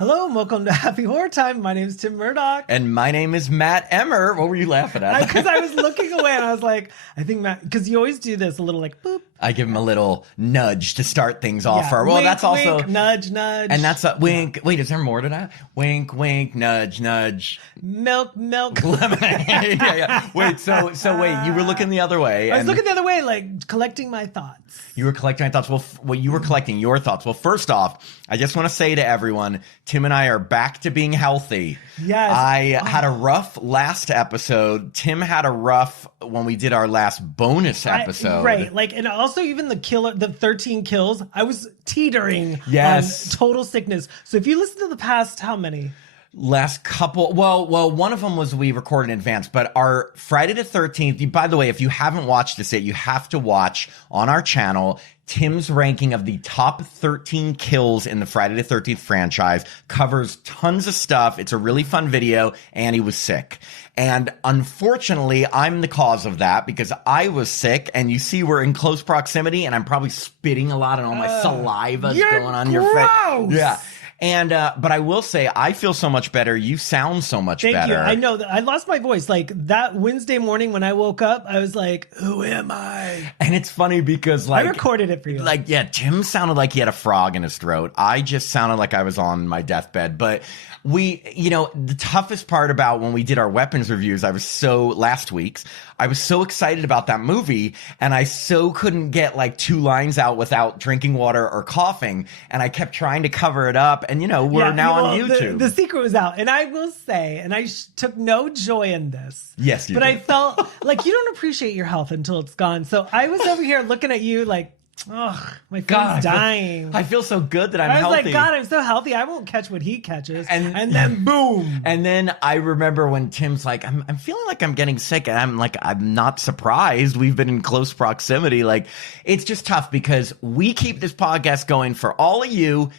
Hello and welcome to Happy Horror Time. My name is Tim Murdoch. And my name is Matt Emmer. What were you laughing at? Because I was looking away and I was like, I think Matt, because you always do this, a little like boop. I give him a little nudge to start things off. Well, wink, that's also wink, nudge, nudge. And that's a wink. Yeah. Wait, is there more to that? Wink, wink, nudge, nudge. Milk, lemonade. yeah. Wait, so wait, you were looking the other way. I was looking the other way, like collecting my thoughts. You were collecting my thoughts. Well, you were collecting your thoughts. Well, first off, I just want to say to everyone, Tim and I are back to being healthy. Yes. I had a rough last episode. Tim had a rough when we did our last bonus episode. Right. Like, and also even the 13 kills, I was teetering on total sickness. So if you listen to the past, how many? Last couple, well, one of them was we recorded in advance, but our Friday the 13th, by the way, if you haven't watched this yet, you have to watch on our channel. Tim's ranking of the top 13 kills in the Friday the 13th franchise covers tons of stuff. It's a really fun video, and he was sick. And unfortunately, I'm the cause of that because I was sick, and you see we're in close proximity, and I'm probably spitting a lot, and all my saliva's going on your face. Yeah. And, but I will say, I feel so much better. You sound so much better. Thank you. I know that I lost my voice. Like that Wednesday morning when I woke up, I was like, who am I? And it's funny because like, I recorded it for you. Like, yeah, Tim sounded like he had a frog in his throat. I just sounded like I was on my deathbed. But the toughest part about when we did our weapons reviews, last week's, I was so excited about that movie and I so couldn't get like 2 lines out without drinking water or coughing. And I kept trying to cover it up. And, we're now on YouTube. The secret was out. And I will say, and I took no joy in this. Yes, you did. But I felt like you don't appreciate your health until it's gone. So I was over here looking at you like, oh, my friend's dying. I feel so good that I'm healthy. I was like, God, I'm so healthy. I won't catch what he catches. And then boom. And then I remember when Tim's like, I'm feeling like I'm getting sick. And I'm like, I'm not surprised. We've been in close proximity. Like, it's just tough because we keep this podcast going for all of you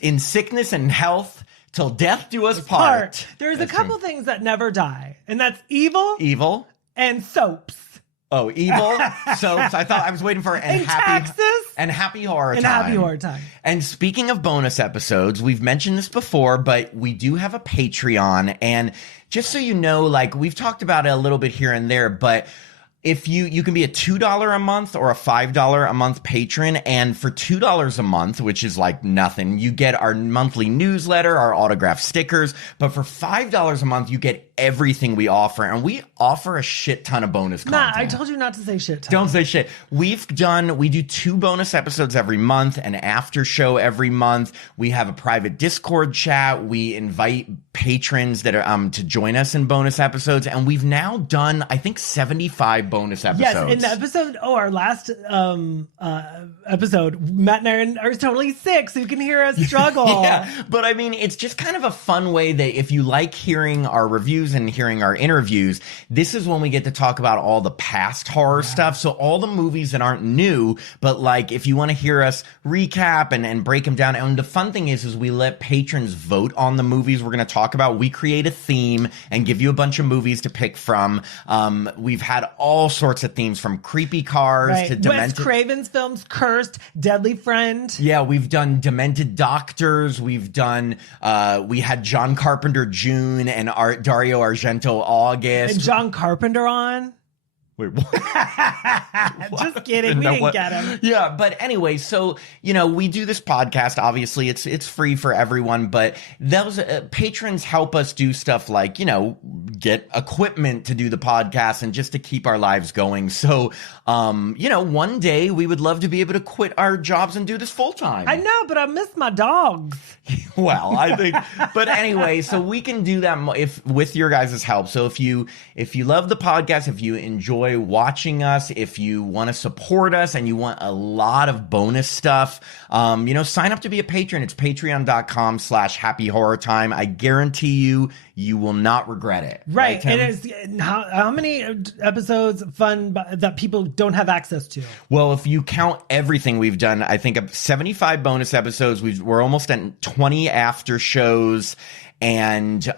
in sickness and health till death do us part. There's a couple things that never die. And that's evil. And soaps. Oh, evil soaps. I thought I was waiting for taxes and happy horror time. And happy horror time. And speaking of bonus episodes, we've mentioned this before, but we do have a Patreon. And just so you know, like we've talked about it a little bit here and there, but if you can be a $2 a month or a $5 a month patron, and for $2 a month, which is like nothing, you get our monthly newsletter, our autographed stickers. But for $5 a month, you get everything we offer, and we offer a shit ton of bonus content. I told you not to say shit. Don't say shit. We do 2 bonus episodes every month, an after show every month. We have a private Discord chat. We invite patrons that are to join us in bonus episodes, and we've now done I think 75 bonus episodes. Yes, in the episode, our last episode, Matt and I are totally sick, so you can hear us struggle. Yeah, but I mean, it's just kind of a fun way that if you like hearing our reviews and hearing our interviews, this is when we get to talk about all the past horror stuff. So all the movies that aren't new, but like if you want to hear us recap and break them down. And the fun thing is we let patrons vote on the movies we're going to talk about. We create a theme and give you a bunch of movies to pick from. We've had all sorts of themes from creepy cars to demented. Wes Craven's films, Cursed, Deadly Friend. Yeah, we've done Demented Doctors. We've done, we had John Carpenter June and Dario Argento August. And John Carpenter on. Wait, what? Just kidding. We didn't get him. Yeah, but anyway, so, we do this podcast. Obviously, it's free for everyone, but those patrons help us do stuff like, get equipment to do the podcast and just to keep our lives going. So, one day we would love to be able to quit our jobs and do this full time. I know, but I miss my dogs. Well, I think, but anyway, so we can do that with your guys' help. So if you love the podcast, if you enjoy watching us, if you want to support us and you want a lot of bonus stuff, sign up to be a patron. It's patreon.com/happy horror time. I guarantee you will not regret it. Right. And it's how many episodes fun that people don't have access to? Well, if you count everything we've done, I think 75 bonus episodes. We're almost at 20 after shows. And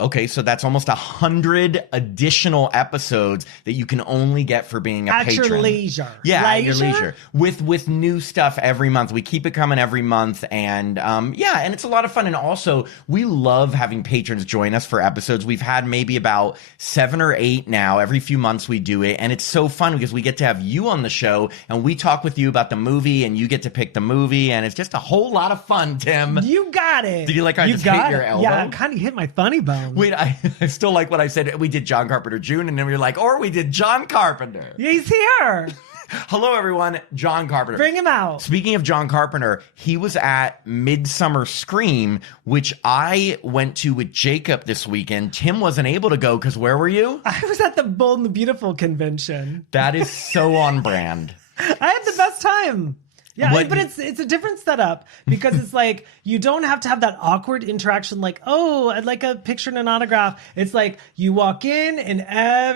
okay, so that's almost 100 additional episodes that you can only get for being a patron. At your leisure. Yeah, at your leisure. With new stuff every month. We keep it coming every month. And yeah, and it's a lot of fun. And also, we love having patrons join us for episodes. We've had maybe about 7 or 8 now. Every few months we do it. And it's so fun because we get to have you on the show and we talk with you about the movie and you get to pick the movie. And it's just a whole lot of fun, Tim. You got it. Did you like how I just hit your elbow? Yeah, it kind of hit my funny bone. Wait, I still like what I said. We did John Carpenter June, and then we were like, or we did John Carpenter. He's here. Hello, everyone. John Carpenter. Bring him out. Speaking of John Carpenter, he was at Midsummer Scream, which I went to with Jacob this weekend. Tim wasn't able to go because where were you? I was at the Bold and the Beautiful convention. That is so on brand. I had the best time. Yeah, but it's a different setup because it's like you don't have to have that awkward interaction like, oh, I'd like a picture and an autograph. It's like you walk in and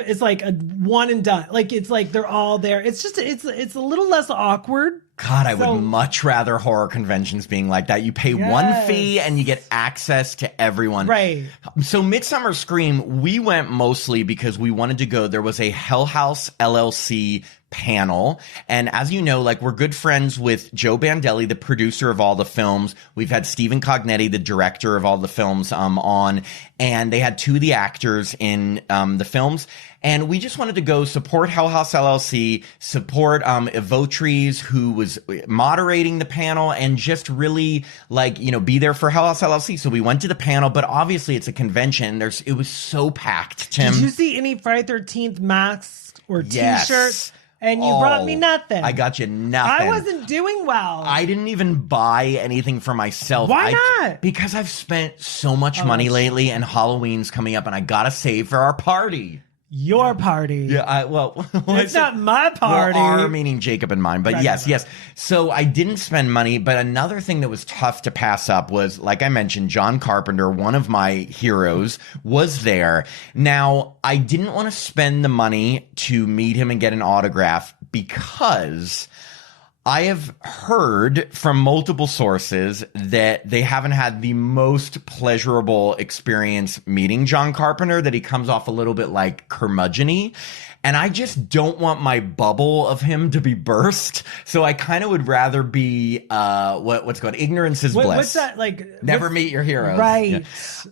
it's like a one and done. Like it's like they're all there. It's just it's a little less awkward. God, I would much rather horror conventions being like that. You pay one fee and you get access to everyone. Right. So Midsummer Scream, we went mostly because we wanted to go. There was a Hell House LLC panel. And as you know, like we're good friends with Joe Bandelli, the producer of all the films. We've had Stephen Cognetti, the director of all the films, on, and they had 2 of the actors in the films. And we just wanted to go support Hell House LLC, support Evotries, who was moderating the panel, and just really like, you know, be there for Hell House LLC. So we went to the panel, but obviously it's a convention. It was so packed, Tim. Did you see any Friday 13th masks or Yes. t-shirts? And you brought me nothing. I got you nothing. I wasn't doing well. I didn't even buy anything for myself. Why not? Because I've spent so much money lately and Halloween's coming up and I gotta save for our party. Your party. Yeah, it's not my party. Well, our meaning Jacob and mine, but yes. So I didn't spend money, but another thing that was tough to pass up was, like I mentioned, John Carpenter, one of my heroes, was there. Now, I didn't want to spend the money to meet him and get an autograph because I have heard from multiple sources that they haven't had the most pleasurable experience meeting John Carpenter, that he comes off a little bit like curmudgeon-y. And I just don't want my bubble of him to be burst. So I kind of would rather be, what's called ignorance is bliss. What's that like? Never meet your heroes. Right. Yeah.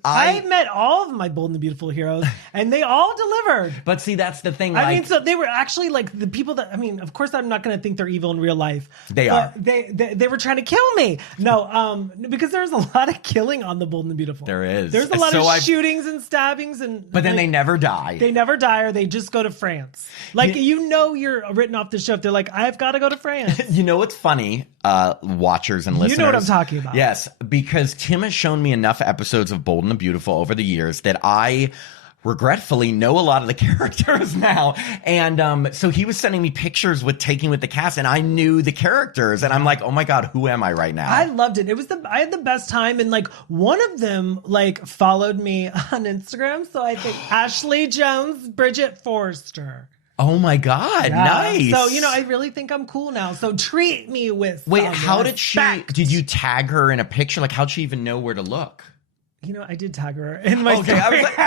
I met all of my Bold and the Beautiful heroes and they all delivered. But see, that's the thing. I mean, so they were actually like the people that, I mean, of course I'm not going to think they're evil in real life. They are. They were trying to kill me. No, because there's a lot of killing on the Bold and the Beautiful. There is. There's a lot of shootings and stabbings But then they never die. They never die, or they just go to France. Like, you're written off the show if they're like, I've got to go to France. You know what's funny, watchers and listeners? You know what I'm talking about. Yes, because Tim has shown me enough episodes of Bold and the Beautiful over the years that I regretfully know a lot of the characters now. And so he was sending me pictures taking with the cast, and I knew the characters. And I'm like, oh my God, who am I right now? I loved it. I had the best time. And like one of them like followed me on Instagram. So I think Ashley Jones, Bridget Forrester. Oh my God, nice. So, I really think I'm cool now. So treat me with Wait, how respect. did you tag her in a picture? Like, how'd she even know where to look? I did tag her in my story. I was like,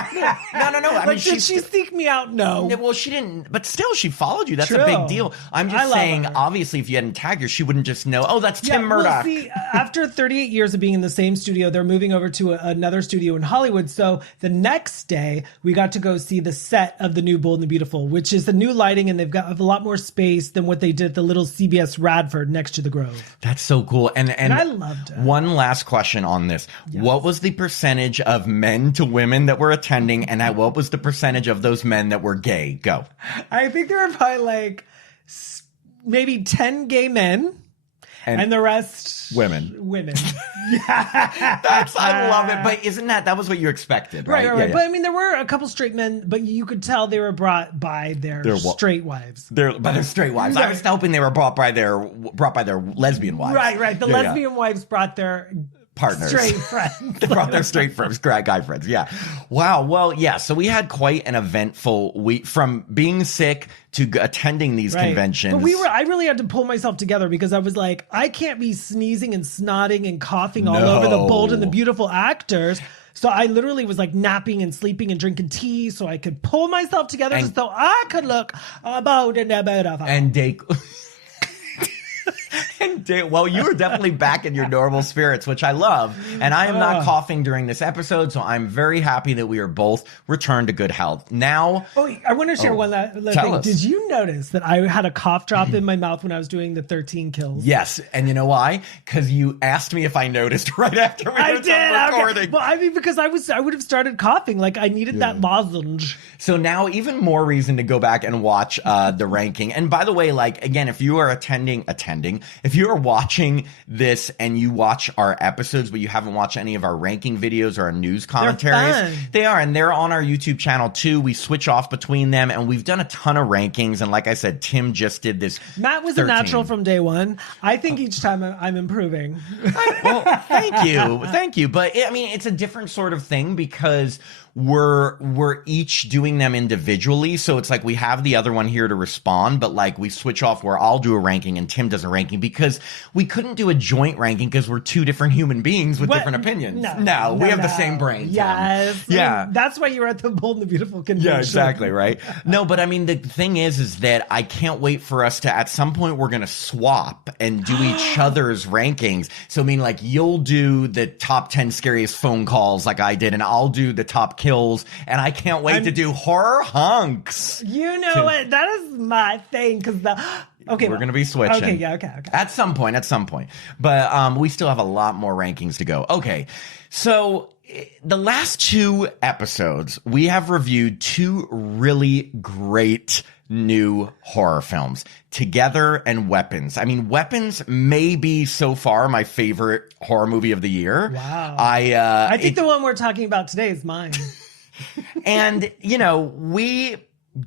no. I mean, did she seek me out? No. Well, she didn't, but still, she followed you. That's True. a big deal. I'm just saying, obviously, if you hadn't tagged her, she wouldn't just know, oh, that's Tim Murdoch. Well, see, after 38 years of being in the same studio, they're moving over to another studio in Hollywood. So the next day, we got to go see the set of the new Bold and the Beautiful, which is the new lighting, and they've got a lot more space than what they did at the little CBS Radford next to the Grove. That's so cool. And I loved it. One last question on this. Yes. What was the percentage of men to women that were attending, and what was the percentage of those men that were gay? Go. I think there were probably like maybe 10 gay men and the rest women. Yeah. I love it. But isn't that was what you expected, right? Right. Yeah. But I mean, there were a couple straight men, but you could tell they were brought by their straight wives. By their straight wives. I was hoping they were brought by their lesbian wives. Right. The lesbian wives brought their partners. Straight friends. They brought their straight friends, guy friends. Yeah. Wow. Well, yeah. So we had quite an eventful week, from being sick to attending these conventions. But I really had to pull myself together because I was like, I can't be sneezing and snotting and coughing all over the Bold and the Beautiful actors. So I literally was like napping and sleeping and drinking tea so I could pull myself together just so I could look about and about. And Dake. Well, you were definitely back in your normal spirits, which I love. And I am not coughing during this episode, so I'm very happy that we are both returned to good health. Now... Oh, I want to share one last thing. Did you notice that I had a cough drop in my mouth when I was doing the 13 kills? Yes. And you know why? Because you asked me if I noticed right after we were done recording. Okay. Well, I mean, because I would have started coughing. Like, I needed that lozenge. So now even more reason to go back and watch the ranking. And by the way, like, again, if you are if you are watching this and you watch our episodes, but you haven't watched any of our ranking videos or our news commentaries, they are, and they're on our YouTube channel too. We switch off between them, and we've done a ton of rankings. And like I said, Tim just did this. Matt was 13. A natural from day one. I think each time I'm improving. Well, thank you. But I mean, it's a different sort of thing because we're each doing them individually. So it's like we have the other one here to respond, but like we switch off where I'll do a ranking and Tim does a ranking because we couldn't do a joint ranking because we're two different human beings with different opinions. No, we have the same brain. Yes. Tim. Yeah. That's why you're at the Bold and the Beautiful convention. Yeah, exactly. Right. No, but I mean, the thing is that I can't wait for us to, at some point, we're going to swap and do each other's rankings. So I mean, like you'll do the top 10 scariest phone calls like I did, and I'll do the top kills, and I can't wait to do horror hunks. You know what? That is my thing because we're gonna be switching. Okay. At some point. But we still have a lot more rankings to go. Okay, so the last two episodes, we have reviewed two really great new horror films, Together and Weapons. I mean, Weapons may be so far my favorite horror movie of the year. Wow. I think the one we're talking about today is mine. And, you know, we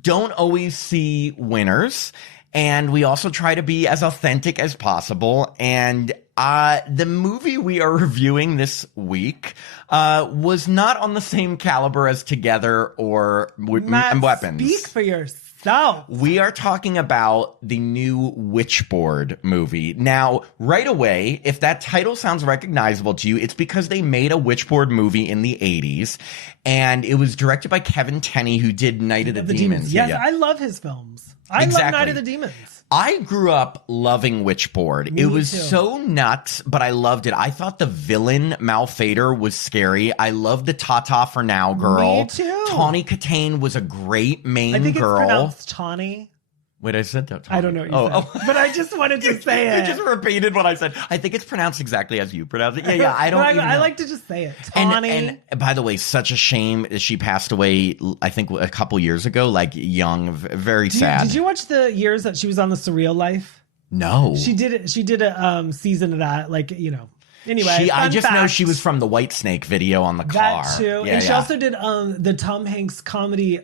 don't always see winners, and we also try to be as authentic as possible. And the movie we are reviewing this week was not on the same caliber as Together or Weapons. Speak for yourself. We are talking about the new Witchboard movie. Now, right away, if that title sounds recognizable to you, it's because they made a Witchboard movie in the 80s, and it was directed by Kevin Tenney, who did Night of the Demons. Yes, I love his films. I love Night of the Demons. I grew up loving Witchboard. It was so nuts, but I loved it. I thought the villain, Malfader, was scary. I loved the Tata for Now girl. Me too. Tawny Katane was a great main girl. I think it's pronounced Tawny. Wait, I said that. I don't know what you said. But I just wanted to say it. You just repeated what I said. I think it's pronounced exactly as you pronounce it. Yeah, I don't even know. I like to just say it. Tawny. And by the way, such a shame that she passed away, I think, a couple years ago, like young, very sad. Did you watch the years that she was on The Surreal Life? No. She did a season of that, like, you know. Anyway, I just know she was from the White Snake video on the car. That too. Yeah, and she also did the Tom Hanks comedy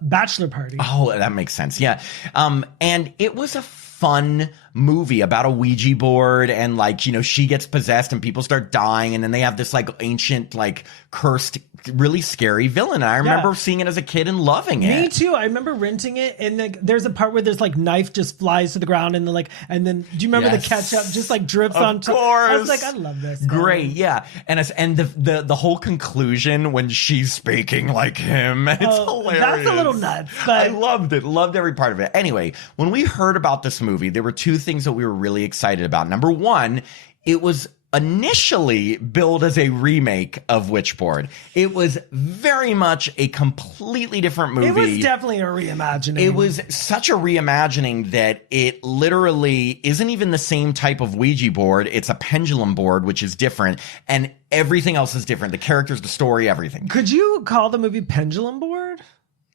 Bachelor Party. Oh, that makes sense. Yeah. And it was a fun movie about a Ouija board, and like, you know, she gets possessed and people start dying, and then they have this like ancient, like cursed, really scary villain. And I remember seeing it as a kid and loving it. Me too. I remember renting it, and like there's a part where there's like knife just flies to the ground, and then do you remember the ketchup just like drips on top? Of course. I was like, I love this. Great, yeah. And the whole conclusion when she's speaking like him, it's hilarious. That's a little nuts, but I loved it. Loved every part of it. Anyway, when we heard about this movie, there were two things that we were really excited about. Number one, it was initially billed as a remake of Witchboard. It was very much a completely different movie. It was definitely a reimagining. It was such a reimagining that it literally isn't even the same type of Ouija board. It's a pendulum board, which is different, and everything else is different. The characters, the story, everything. Could you call the movie Pendulum Board?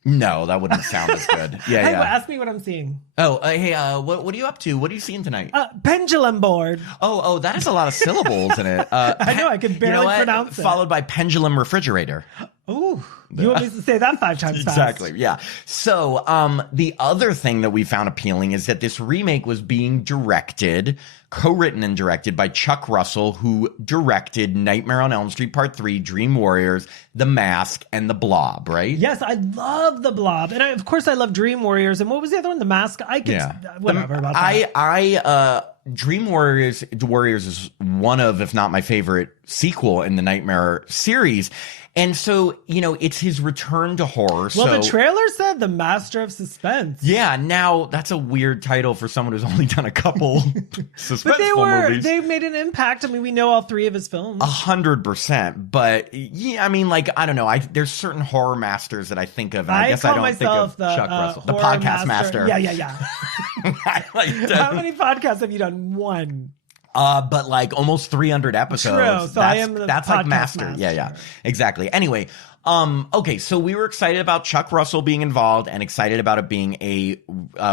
No, that wouldn't sound as good. Yeah, hey, well, ask me what I'm seeing. Oh, hey, what are you up to? What are you seeing tonight? Pendulum board. Oh, that has a lot of syllables in it. I know, I can barely pronounce it. Followed by pendulum refrigerator. Ooh, you want me to say that 5 times fast? Exactly, yeah. So, the other thing that we found appealing is that this remake was being co-written and directed by Chuck Russell, who directed Nightmare on Elm Street Part 3, Dream Warriors, The Mask, and The Blob, right? Yes, I love The Blob. And of course I love Dream Warriors. And what was the other one? The Mask? Whatever about that. Dream Warriors is one of, if not my favorite sequel in the Nightmare series. And so, you know, it's his return to horror. Well, the trailer said The Master of Suspense. Yeah, now that's a weird title for someone who's only done a couple suspenseful movies. They made an impact. I mean, we know all three of his films. 100%. But yeah, I mean, like, I don't know. There's certain horror masters that I think of. And I guess I don't think of Chuck Russell. The podcast master. Yeah. How many podcasts have you done? One. But like almost 300 episodes. True. So I am that's like master. Yeah. Exactly. Anyway, okay, so we were excited about Chuck Russell being involved and excited about it being a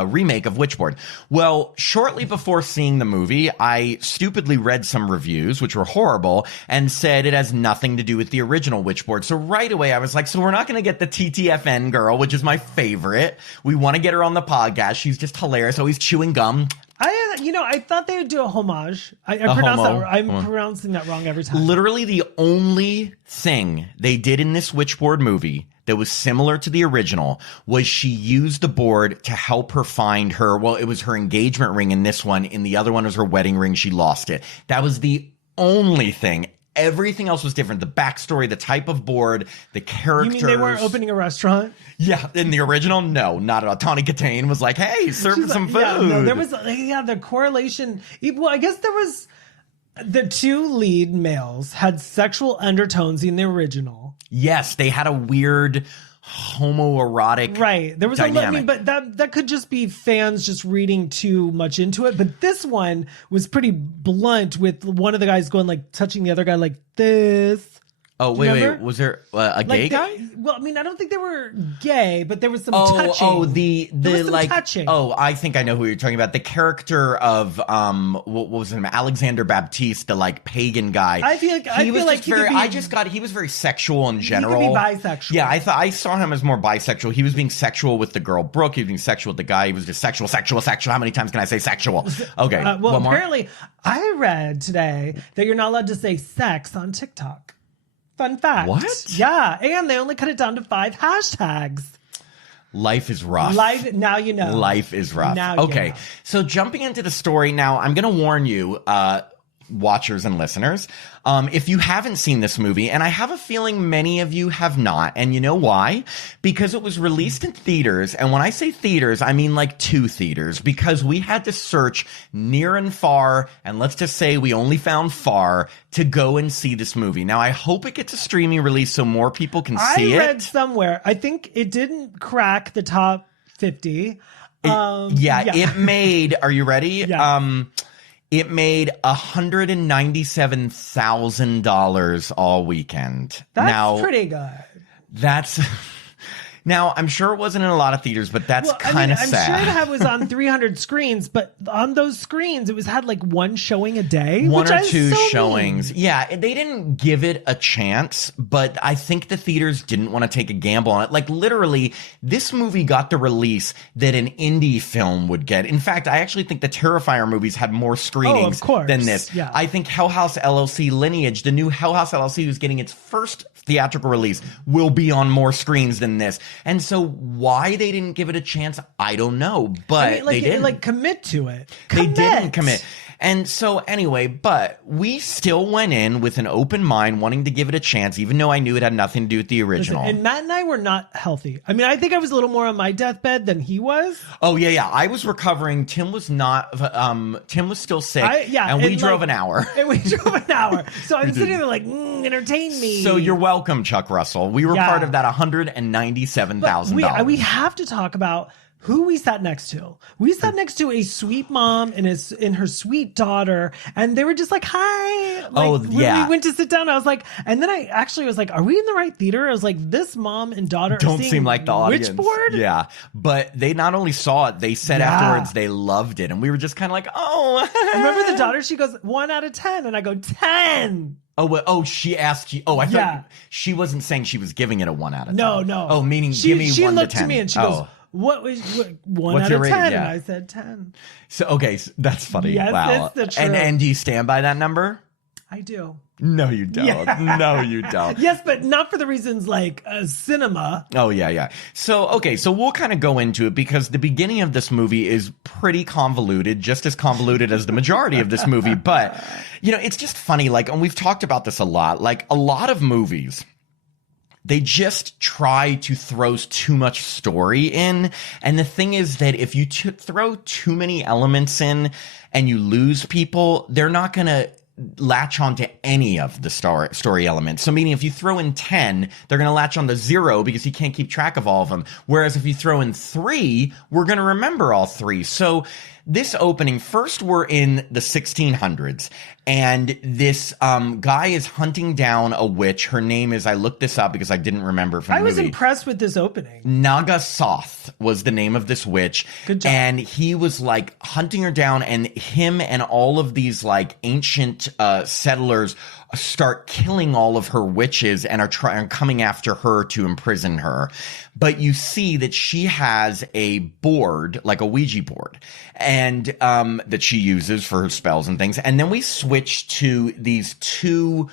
remake of Witchboard. Well, shortly before seeing the movie, I stupidly read some reviews, which were horrible, and said it has nothing to do with the original Witchboard. So right away, I was like, so we're not going to get the TTFN girl, which is my favorite. We want to get her on the podcast. She's just hilarious, always chewing gum. I thought they would do a homage. I'm pronouncing that wrong every time. Literally the only thing they did in this Witchboard movie that was similar to the original was she used the board to help her find her. Well, it was her engagement ring in this one. In the other one was her wedding ring. She lost it. That was the only thing. Everything else was different. The backstory, the type of board, the characters. You mean they weren't opening a restaurant? Yeah, in the original, no, not at all. Tawny Katane was like, hey, serve some food. Yeah, no, there was, the correlation. Well, I guess there was, the two lead males had sexual undertones in the original. Yes, they had a weird homoerotic there was dynamic. but that could just be fans just reading too much into it. But this one was pretty blunt, with one of the guys going like touching the other guy like this. Oh, wait. Was there a gay guy? Well, I mean, I don't think they were gay, but there was some touching. Oh, the like touching. Oh, I think I know who you're talking about. The character of what was his name? Alexander Baptiste, the like pagan guy. I feel like he was very sexual in general. He could be bisexual. Yeah, I saw him as more bisexual. He was being sexual with the girl Brooke. He was being sexual with the guy. He was just sexual. How many times can I say sexual? Okay. Well, apparently, I read today that you're not allowed to say sex on TikTok. Fun fact. What? Yeah, and they only cut it down to 5 hashtags. Life is rough. Now you know. Life is rough. Okay, so jumping into the story now, I'm going to warn you, watchers and listeners, if you haven't seen this movie, and I have a feeling many of you have not, and you know why? Because it was released in theaters, and when I say theaters, I mean like 2 theaters, because we had to search near and far, and let's just say we only found far, to go and see this movie. Now, I hope it gets a streaming release so more people can see it. I read somewhere, I think it didn't crack the top 50. It made, are you ready? Yeah. It made $197,000 all weekend. That's pretty good. Now, I'm sure it wasn't in a lot of theaters, but that's kind of sad. I'm sure it was on 300 screens, but on those screens, it had like 1 showing a day. One or 2 showings. Yeah, they didn't give it a chance, but I think the theaters didn't want to take a gamble on it. Like, literally, this movie got the release that an indie film would get. In fact, I actually think the Terrifier movies had more screenings than this. Yeah. I think Hell House LLC Lineage, the new Hell House LLC, who's getting its first theatrical release, will be on more screens than this. And so why they didn't give it a chance, I don't know. But they didn't. Commit to it. They didn't commit. And so anyway, but we still went in with an open mind, wanting to give it a chance, even though I knew it had nothing to do with the original. Listen, and Matt and I were not healthy. I mean, I think I was a little more on my deathbed than he was. Oh, yeah. I was recovering. Tim was not. Tim was still sick. And we drove an hour. And we drove an hour. So I'm sitting there like, entertain me. So you're welcome, Chuck Russell. We were part of that $197,000. We have to talk about who we sat next to. We sat next to a sweet mom and her sweet daughter, and they were just like, hi. When we went to sit down, I was like, and then I actually was like, are we in the right theater? I was like, this mom and daughter don't seem like the audience. Witchboard? Yeah. But they not only saw it, they said afterwards they loved it. And we were just kind of like, oh. Remember the daughter? She goes, 1 out of 10. And I go, 10. She asked you. Oh, I thought she wasn't saying she was giving it a 1 out of 10. No. Oh, meaning give me 1 to 10. She looked to me and she goes, what was 1 out of 10? And I said 10. So, okay, that's funny. Yes, wow. it's the truth. And do you stand by that number? I do. No, you don't. Yeah. No, you don't. Yes, but not for the reasons like cinema. Oh, yeah. So, okay, so we'll kind of go into it because the beginning of this movie is pretty convoluted, just as convoluted as the majority of this movie. But, it's just funny. Like, and we've talked about this a lot. Like, a lot of movies, they just try to throw too much story in. And the thing is that if you throw too many elements in and you lose people, they're not going to latch onto any of the story elements. So meaning if you throw in 10, they're going to latch on to 0 because you can't keep track of all of them. Whereas if you throw in 3, we're going to remember all 3. So this opening, first we're in the 1600s, and this guy is hunting down a witch. Her name is, I looked this up because I didn't remember from the movie. I was impressed with this opening. Naga Soth was the name of this witch. Good job. And he was like hunting her down, and him and all of these like ancient settlers start killing all of her witches and are coming after her to imprison her. But you see that she has a board, like a Ouija board, and that she uses for her spells and things. And then we switch to these two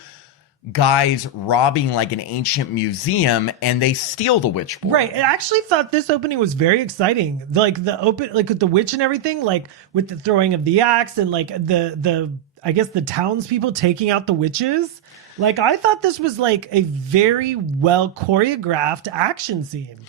guys robbing like an ancient museum, and they steal the witch board. Right. I actually thought this opening was very exciting. Like with the witch and everything, like with the throwing of the axe and like the I guess the townspeople taking out the witches. Like, I thought this was like a very well choreographed action scene.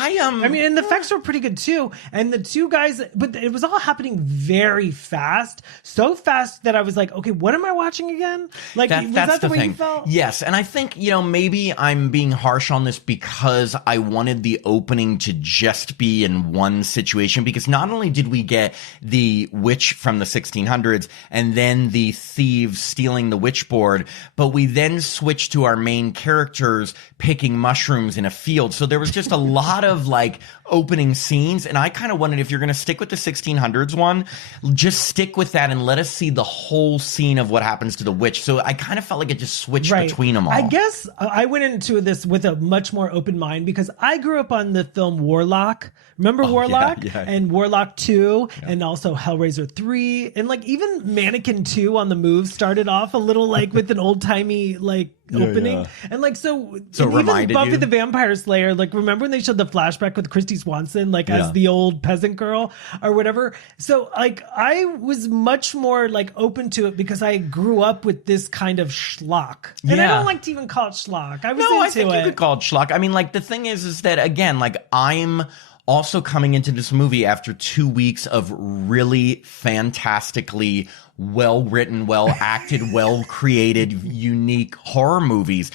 I mean, and the effects were pretty good too. And the two guys, but it was all happening very fast, so fast that I was like, okay, what am I watching again? Like, was that the way you felt? Yes. And I think, maybe I'm being harsh on this because I wanted the opening to just be in one situation, because not only did we get the witch from the 1600s and then the thieves stealing the witchboard, but we then switched to our main characters picking mushrooms in a field. So there was just a lot of like opening scenes, and I kind of wanted, if you're going to stick with the 1600s one, just stick with that and let us see the whole scene of what happens to the witch. So I kind of felt like it just switched between them all. I guess I went into this with a much more open mind because I grew up on the film Warlock. Remember Warlock? Yeah. And Warlock 2 and also Hellraiser 3 and like even Mannequin 2 on the Move started off a little like with an old-timey like opening. And like so even Buffy the Vampire Slayer, like remember when they showed the flashback with Christy Swanson like as the old peasant girl or whatever. So like I was much more like open to it because I grew up with this kind of schlock. And I don't like to even call it schlock. I think you could call it schlock. I mean, like the thing is that again, like I'm also coming into this movie after 2 weeks of really fantastically well-written, well-acted, well-created, unique horror movies.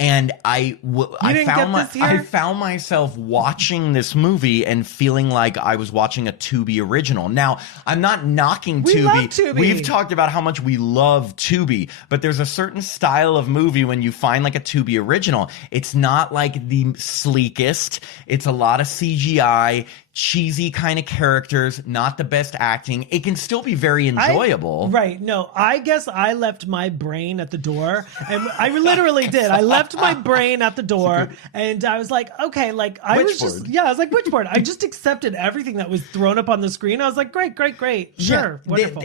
And I found myself watching this movie and feeling like I was watching a Tubi original. Now, I'm not knocking Tubi. Love Tubi. We've talked about how much we love Tubi, but there's a certain style of movie when you find like a Tubi original. It's not like the sleekest. It's a lot of CGI, cheesy kind of characters, not the best acting. It can still be very enjoyable. No, I guess I left my brain at the door, and I literally did. I left my brain at the door, and I was like, okay, like I was like Witchboard. I just accepted everything that was thrown up on the screen. I was like, great, sure, wonderful.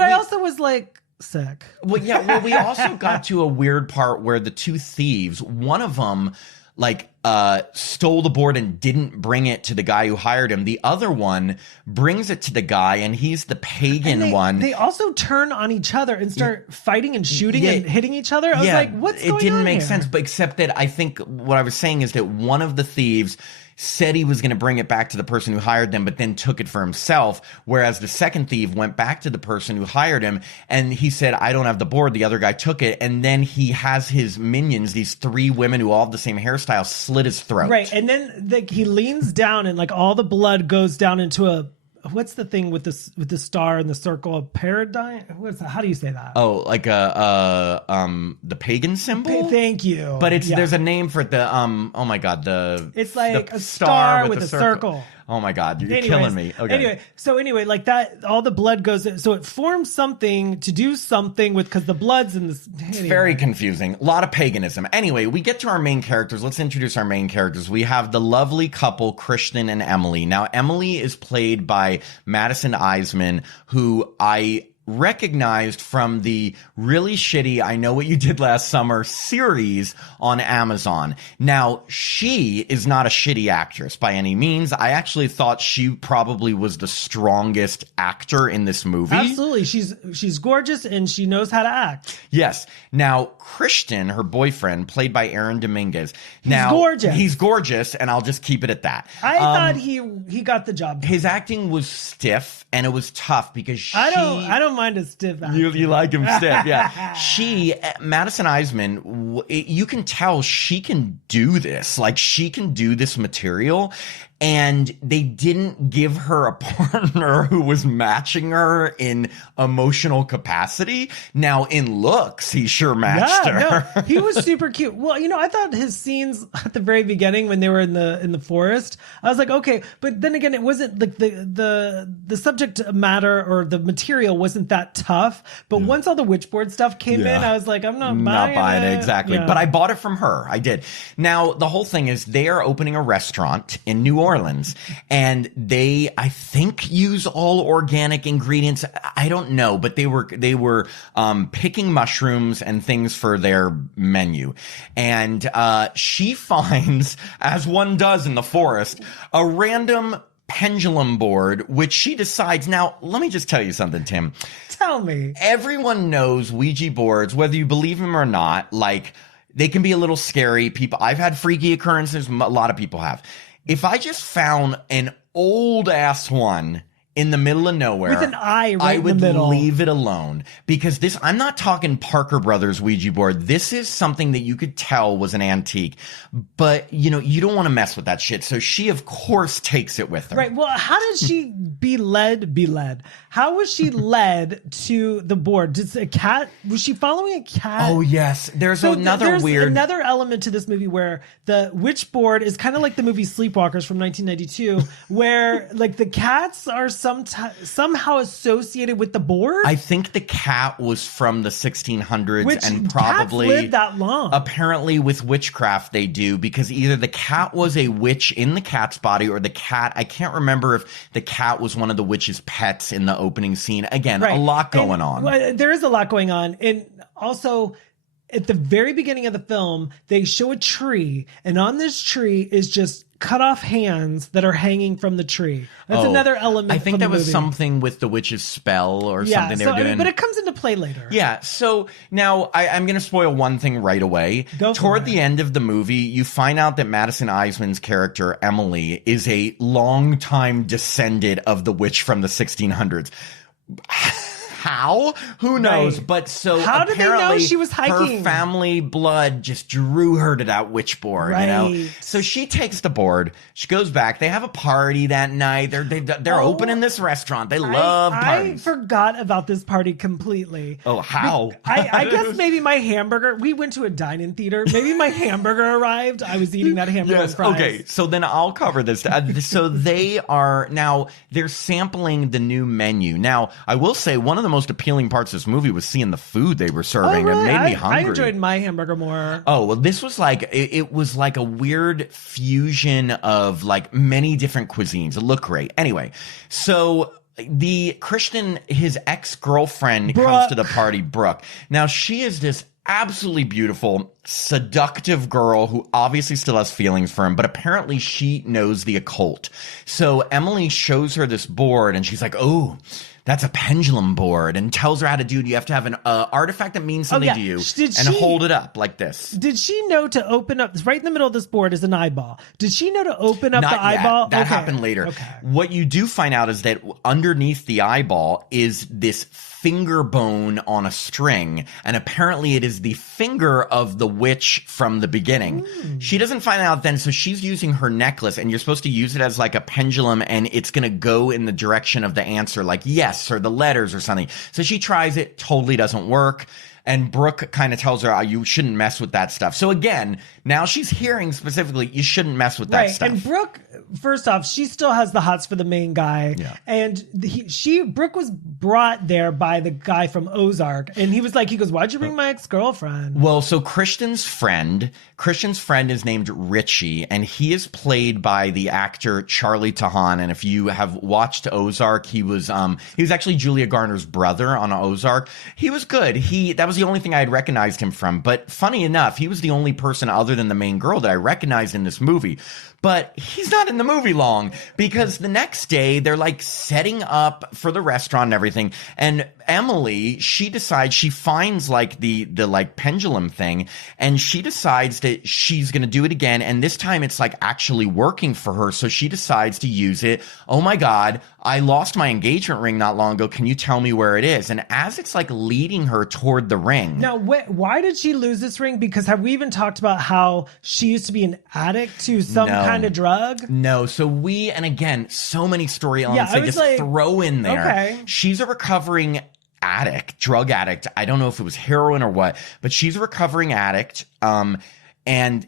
I also was like sick. Well, we also got to a weird part where the two thieves, one of them like stole the board and didn't bring it to the guy who hired him. The other one brings it to the guy, and he's the pagan one. They also turn on each other and start fighting and shooting and hitting each other. I was like, what's going on? It didn't make sense, but except that I think what I was saying is that one of the thieves said he was going to bring it back to the person who hired them, but then took it for himself. Whereas the second thief went back to the person who hired him, and he said, I don't have the board. The other guy took it. And then he has his minions, these 3 women who all have the same hairstyle, slit his throat. Right. And then like he leans down and like all the blood goes down into a, what's the thing with the star and the circle of paradigm? What's that? How do you say that? Oh, like the pagan symbol. Thank you. But it's there's a name for it. The oh my god, it's like a star with a circle. Oh my god, you're killing me. Okay. Anyway, like that, all the blood goes in, so it forms something to do something with because the blood's in this. It's very confusing. A lot of paganism. Anyway, we get to our main characters. Let's introduce our main characters. We have the lovely couple, Christian and Emily. Now, Emily is played by Madison Eisman, who I recognized from the really shitty I Know What You Did Last Summer series on Amazon. Now, she is not a shitty actress by any means. I actually thought she probably was the strongest actor in this movie. Absolutely. She's gorgeous and she knows how to act. Yes. Now, Christian, her boyfriend, played by Aaron Dominguez. He's gorgeous, and I'll just keep it at that. I thought he got the job done. His acting was stiff, and it was tough because I don't mind a stiff actor. You like him stiff, yeah. Madison Eisman, you can tell she can do this. Like, she can do this material. And they didn't give her a partner who was matching her in emotional capacity. Now, in looks, he sure matched her. No, he was super cute. Well, I thought his scenes at the very beginning when they were in the forest, I was like, okay. But then again, it wasn't like the subject matter or the material wasn't that tough. But once all the Witchboard stuff came in, I was like, I'm not buying it. Exactly. Yeah. But I bought it from her. I did. Now, the whole thing is they are opening a restaurant in New Orleans, and they, I think, use all organic ingredients. I don't know, but they were picking mushrooms and things for their menu. And she finds, as one does in the forest, a random pendulum board, which she decides. Now, let me just tell you something, Tim. Tell me. Everyone knows Ouija boards, whether you believe them or not. Like, they can be a little scary. I've had freaky occurrences. A lot of people have. If I just found an old ass one in the middle of nowhere, with an eye right I would in the middle, leave it alone, because I'm not talking Parker Brothers Ouija board. This is something that you could tell was an antique, but you don't want to mess with that shit. So she, of course, takes it with her. Right. Well, how did she be led? How was she led to the board? Was she following a cat? Oh, yes. There's another element to this movie where the Witchboard is kind of like the movie Sleepwalkers from 1992, where like the cats are somehow associated with the board. I think the cat was from the 1600s, and probably cats lived that long. Apparently, with witchcraft, they do, because either the cat was a witch in the cat's body, or the cat, I can't remember if the cat was one of the witch's pets in the opening scene. Again, right. A lot going on. Well, there is a lot going on. And also, at the very beginning of the film, they show a tree, and on this tree is just cut off hands that are hanging from the tree. That's another element. I think that was something with the witch's spell or something they were doing. But it comes into play later. Yeah. So now I'm going to spoil one thing right away. Toward the end of the movie, you find out that Madison Eisman's character, Emily, is a longtime descendant of the witch from the 1600s. How? Who knows? Right. But so how did they know she was hiking? Her family blood just drew her to that witch board, right. So she takes the board. She goes back. They have a party that night. They're opening this restaurant. They love parties. I forgot about this party completely. Oh, how? I guess maybe my hamburger. We went to a dine-in theater. Maybe my hamburger arrived. I was eating that hamburger and fries. Okay. So then I'll cover this. So they're sampling the new menu. Now, I will say one of the most appealing parts of this movie was seeing the food they were serving. Really? It made me hungry. I enjoyed my hamburger more. Oh, well, this was like, it was like a weird fusion of like many different cuisines. It looked great. Anyway, so his ex-girlfriend comes to the party, Brooke. Now, she is this absolutely beautiful, seductive girl who obviously still has feelings for him, but apparently she knows the occult. So Emily shows her this board, and she's like, oh, that's a pendulum board, and tells her how to do it. You have to have an artifact that means something to you, and hold it up like this. Did she know to open up? Right in the middle of this board is an eyeball. Did she know to open up the eyeball? That happened later. Okay. What you do find out is that underneath the eyeball is this finger bone on a string, and apparently it is the finger of the witch from the beginning. She doesn't find out then, so she's using her necklace, and you're supposed to use it as like a pendulum, and it's going to go in the direction of the answer, like yes or the letters or something. So she tries it, totally doesn't work. And Brooke kind of tells her, oh, you shouldn't mess with that stuff. So again, now she's hearing specifically, you shouldn't mess with that stuff. And Brooke, first off, she still has the hots for the main guy. Yeah. And Brooke was brought there by the guy from Ozark. And he goes, why'd you bring my ex-girlfriend? Well, so Christian's friend is named Richie, and he is played by the actor Charlie Tahan. And if you have watched Ozark, he was actually Julia Garner's brother on Ozark. He was good. That was the only thing I had recognized him from. But funny enough, he was the only person other than the main girl that I recognized in this movie. But he's not in the movie long, because the next day they're like setting up for the restaurant and everything. And Emily, she finds like the like pendulum thing, and she decides that she's going to do it again. And this time it's like actually working for her. So she decides to use it. Oh my God, I lost my engagement ring not long ago. Can you tell me where it is? And as it's like leading her toward the ring. Now, why did she lose this ring? Because have we even talked about how she used to be an addict to some kind of drug? No. So and again, so many story elements they just throw in there. Okay. She's a recovering drug addict. I don't know if it was heroin or what, but she's a recovering addict. And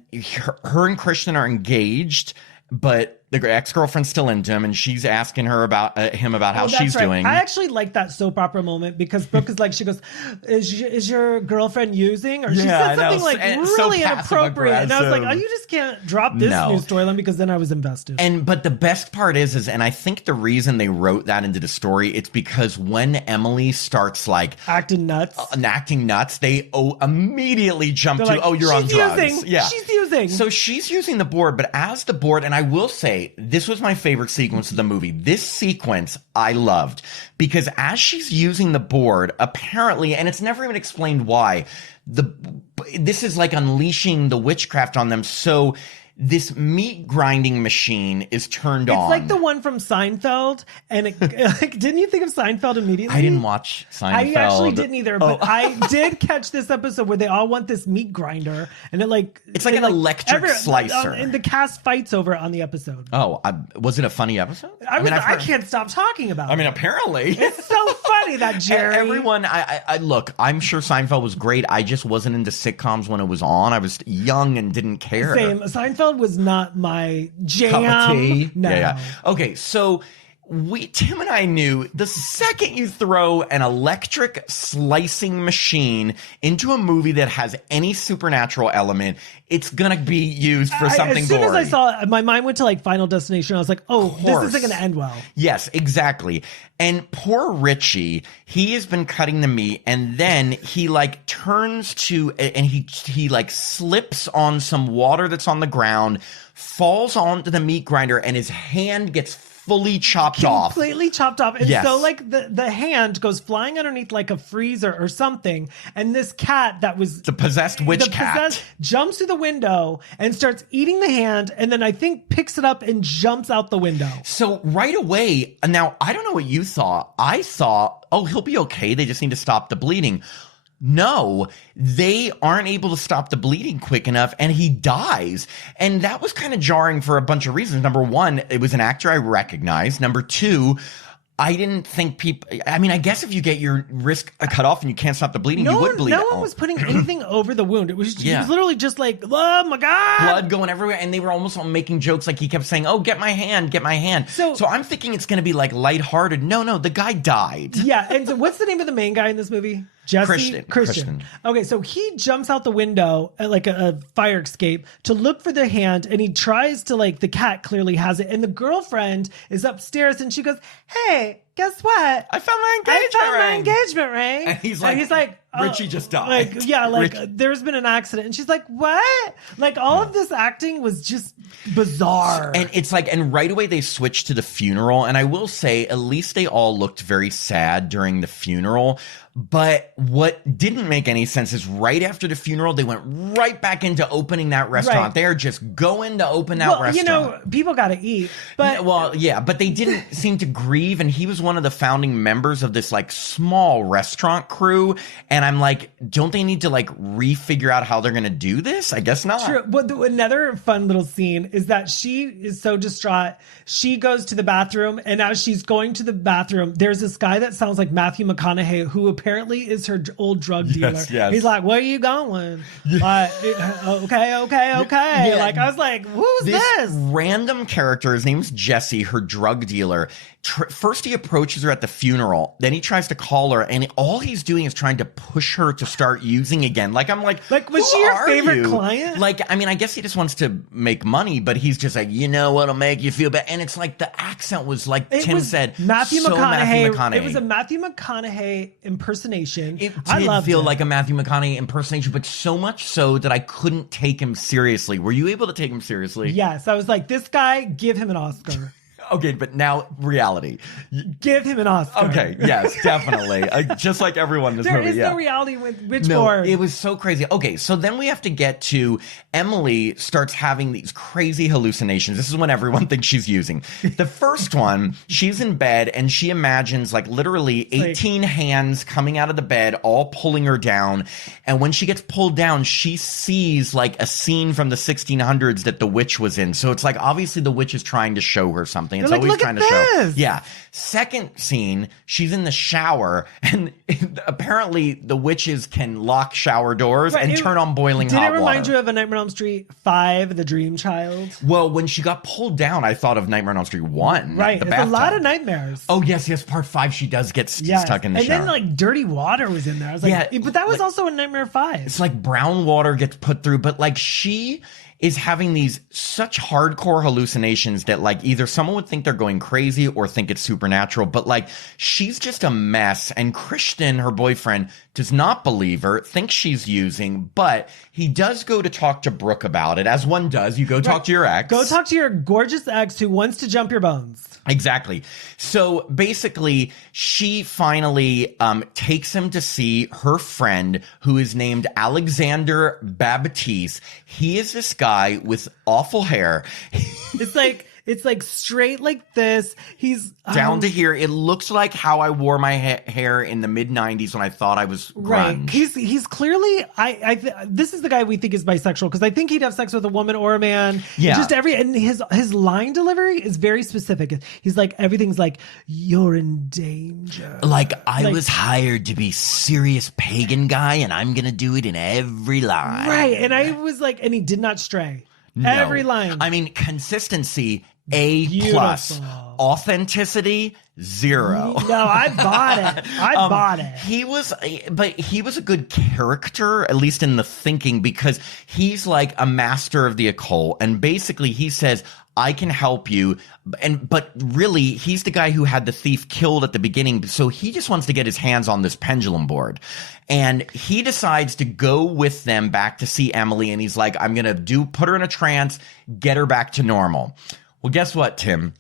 her and Christian are engaged, but the ex-girlfriend's still into him, and she's asking her about him about how she's doing. I actually like that soap opera moment, because Brooke is like, she goes, is your girlfriend using? Or she said something like really inappropriate. And I was like, oh, you just can't drop this new storyline, because then I was invested. But the best part is, and I think the reason they wrote that into the story, it's because when Emily starts like acting nuts, they immediately jump to, you're on drugs. Yeah, she's using. So she's using the board, but as the board, and I will say, this was my favorite sequence of the movie. This sequence I loved, because as she's using the board, apparently, and it's never even explained why, this is like unleashing the witchcraft on them. So this meat grinding machine is turned on. It's like the one from Seinfeld. And didn't you think of Seinfeld immediately? I didn't watch Seinfeld. I actually didn't either, but I did catch this episode where they all want this meat grinder, and it's like an electric slicer. And the cast fights over it on the episode. Oh, was it a funny episode? I can't stop talking about it. I mean, apparently. It's so funny that Jerry. Everyone, look, I'm sure Seinfeld was great. I just wasn't into sitcoms when it was on. I was young and didn't care. Same. Seinfeld was not my jam. Cup of tea. No. Yeah. Okay, so Tim and I knew the second you throw an electric slicing machine into a movie that has any supernatural element, it's gonna be used for something gory. As soon as I saw it, my mind went to like Final Destination. I was like, oh, this isn't gonna end well. Yes, exactly. And poor Richie, he has been cutting the meat, and then he like turns to, and he like slips on some water that's on the ground, falls onto the meat grinder, and his hand gets fully chopped off. Completely chopped off. And so like the hand goes flying underneath like a freezer or something. And this cat that was the possessed witch cat jumps through the window and starts eating the hand. And then I think picks it up and jumps out the window. So right away, now I don't know what you thought. I thought, oh, he'll be okay. They just need to stop the bleeding. No, they aren't able to stop the bleeding quick enough, and he dies. And that was kind of jarring for a bunch of reasons. Number one, it was an actor I recognized. Number two, I didn't think people, I mean, I guess if you get your wrist cut off and you can't stop the bleeding, you would bleed. No one was putting anything over the wound. It was literally just like, oh my God. Blood going everywhere. And they were almost making jokes. Like he kept saying, oh, get my hand, get my hand. So I'm thinking it's going to be like lighthearted. No, the guy died. Yeah. And so what's the name of the main guy in this movie? Jesse? Christian. Okay, so he jumps out the window at like a fire escape to look for the hand, and he tries to the cat clearly has it, and the girlfriend is upstairs and she goes, hey, guess what? I found my engagement ring. And he's like Richie just died. There's been an accident. And she's like, what? All of this acting was just bizarre. And it's and right away they switched to the funeral. And I will say, at least they all looked very sad during the funeral. But what didn't make any sense is right after the funeral, they went right back into opening that restaurant. Right. They're just going to open that restaurant. People got to eat. But but they didn't seem to grieve. And he was one one of the founding members of this like small restaurant crew. And I'm like, don't they need to like refigure out how they're going to do this? I guess not. True. But another fun little scene is that she is so distraught. She goes to the bathroom, and as she's going to the bathroom, there's this guy that sounds like Matthew McConaughey, who apparently is her old drug dealer. Yes. He's like, "Where are you going?" Like, okay. Yeah. Like, I was like, "Who's this?" Random character. His name's Jesse, her drug dealer. First, he approaches her at the funeral. Then he tries to call her, and all he's doing is trying to push her to start using again. Like, I'm like, was she your favorite client? Like, I mean, I guess he just wants to make money, but he's just like, you know what'll make you feel bad? And it's like the accent was like Tim said, Matthew so McConaughey. Matthew McConaughey. It was a Matthew McConaughey impersonation. It I did loved feel it. like a Matthew McConaughey impersonation, but so much so that I couldn't take him seriously. Were you able to take him seriously? Yes, I was like, this guy, give him an Oscar. Okay, but now reality. Give him an Oscar. Okay, yes, definitely. Just like everyone in this There movie. is Yeah. no reality with Witchboard. No, it was so crazy. Okay, so then we have to get to Emily starts having these crazy hallucinations. This is when everyone thinks she's using. The first one, she's in bed and she imagines like literally 18 hands coming out of the bed, all pulling her down. And when she gets pulled down, she sees like a scene from the 1600s that the witch was in. So it's like obviously the witch is trying to show her something. It's like, always look trying at to show. this. Yeah. Second scene, she's in the shower, and apparently the witches can lock shower doors and turn on boiling hot water. Did it remind you of A Nightmare on Elm Street 5, The Dream Child? Well, when she got pulled down, I thought of Nightmare on Elm Street 1. Right. The It's a lot of nightmares. Oh, yes. Part 5, she does get stuck in the shower. And then like dirty water was in there. I was like, but that was also in Nightmare 5. It's like brown water gets put through, but like she is having these such hardcore hallucinations that like either someone would think they're going crazy or think it's supernatural, but like she's just a mess. And Christian, her boyfriend, does not believe her, thinks she's using, but he does go to talk to Brooke about it, as one does. You go talk to your ex. Go talk to your gorgeous ex who wants to jump your bones. Exactly. So basically, she finally takes him to see her friend who is named Alexander Baptiste. He is this guy with awful hair. It's like straight like this. He's down to here. It looks like how I wore my hair in the mid-90s when I thought I was grunge. Right. He's clearly this is the guy we think is bisexual because I think he'd have sex with a woman or a man. Yeah. And his line delivery is very specific. He's like, everything's like, you're in danger. Like I was hired to be serious pagan guy, and I'm gonna do it in every line. Right. And I was like, and he did not stray. No. Every line. I mean, consistency, A+. Beautiful. Authenticity, 0. No, I bought it. I bought it. He was a good character, at least in the thinking, because he's like a master of the occult. And basically he says, I can help you. But really, he's the guy who had the thief killed at the beginning. So he just wants to get his hands on this pendulum board. And he decides to go with them back to see Emily. And he's like, I'm going to put her in a trance, get her back to normal. Well, guess what, Tim?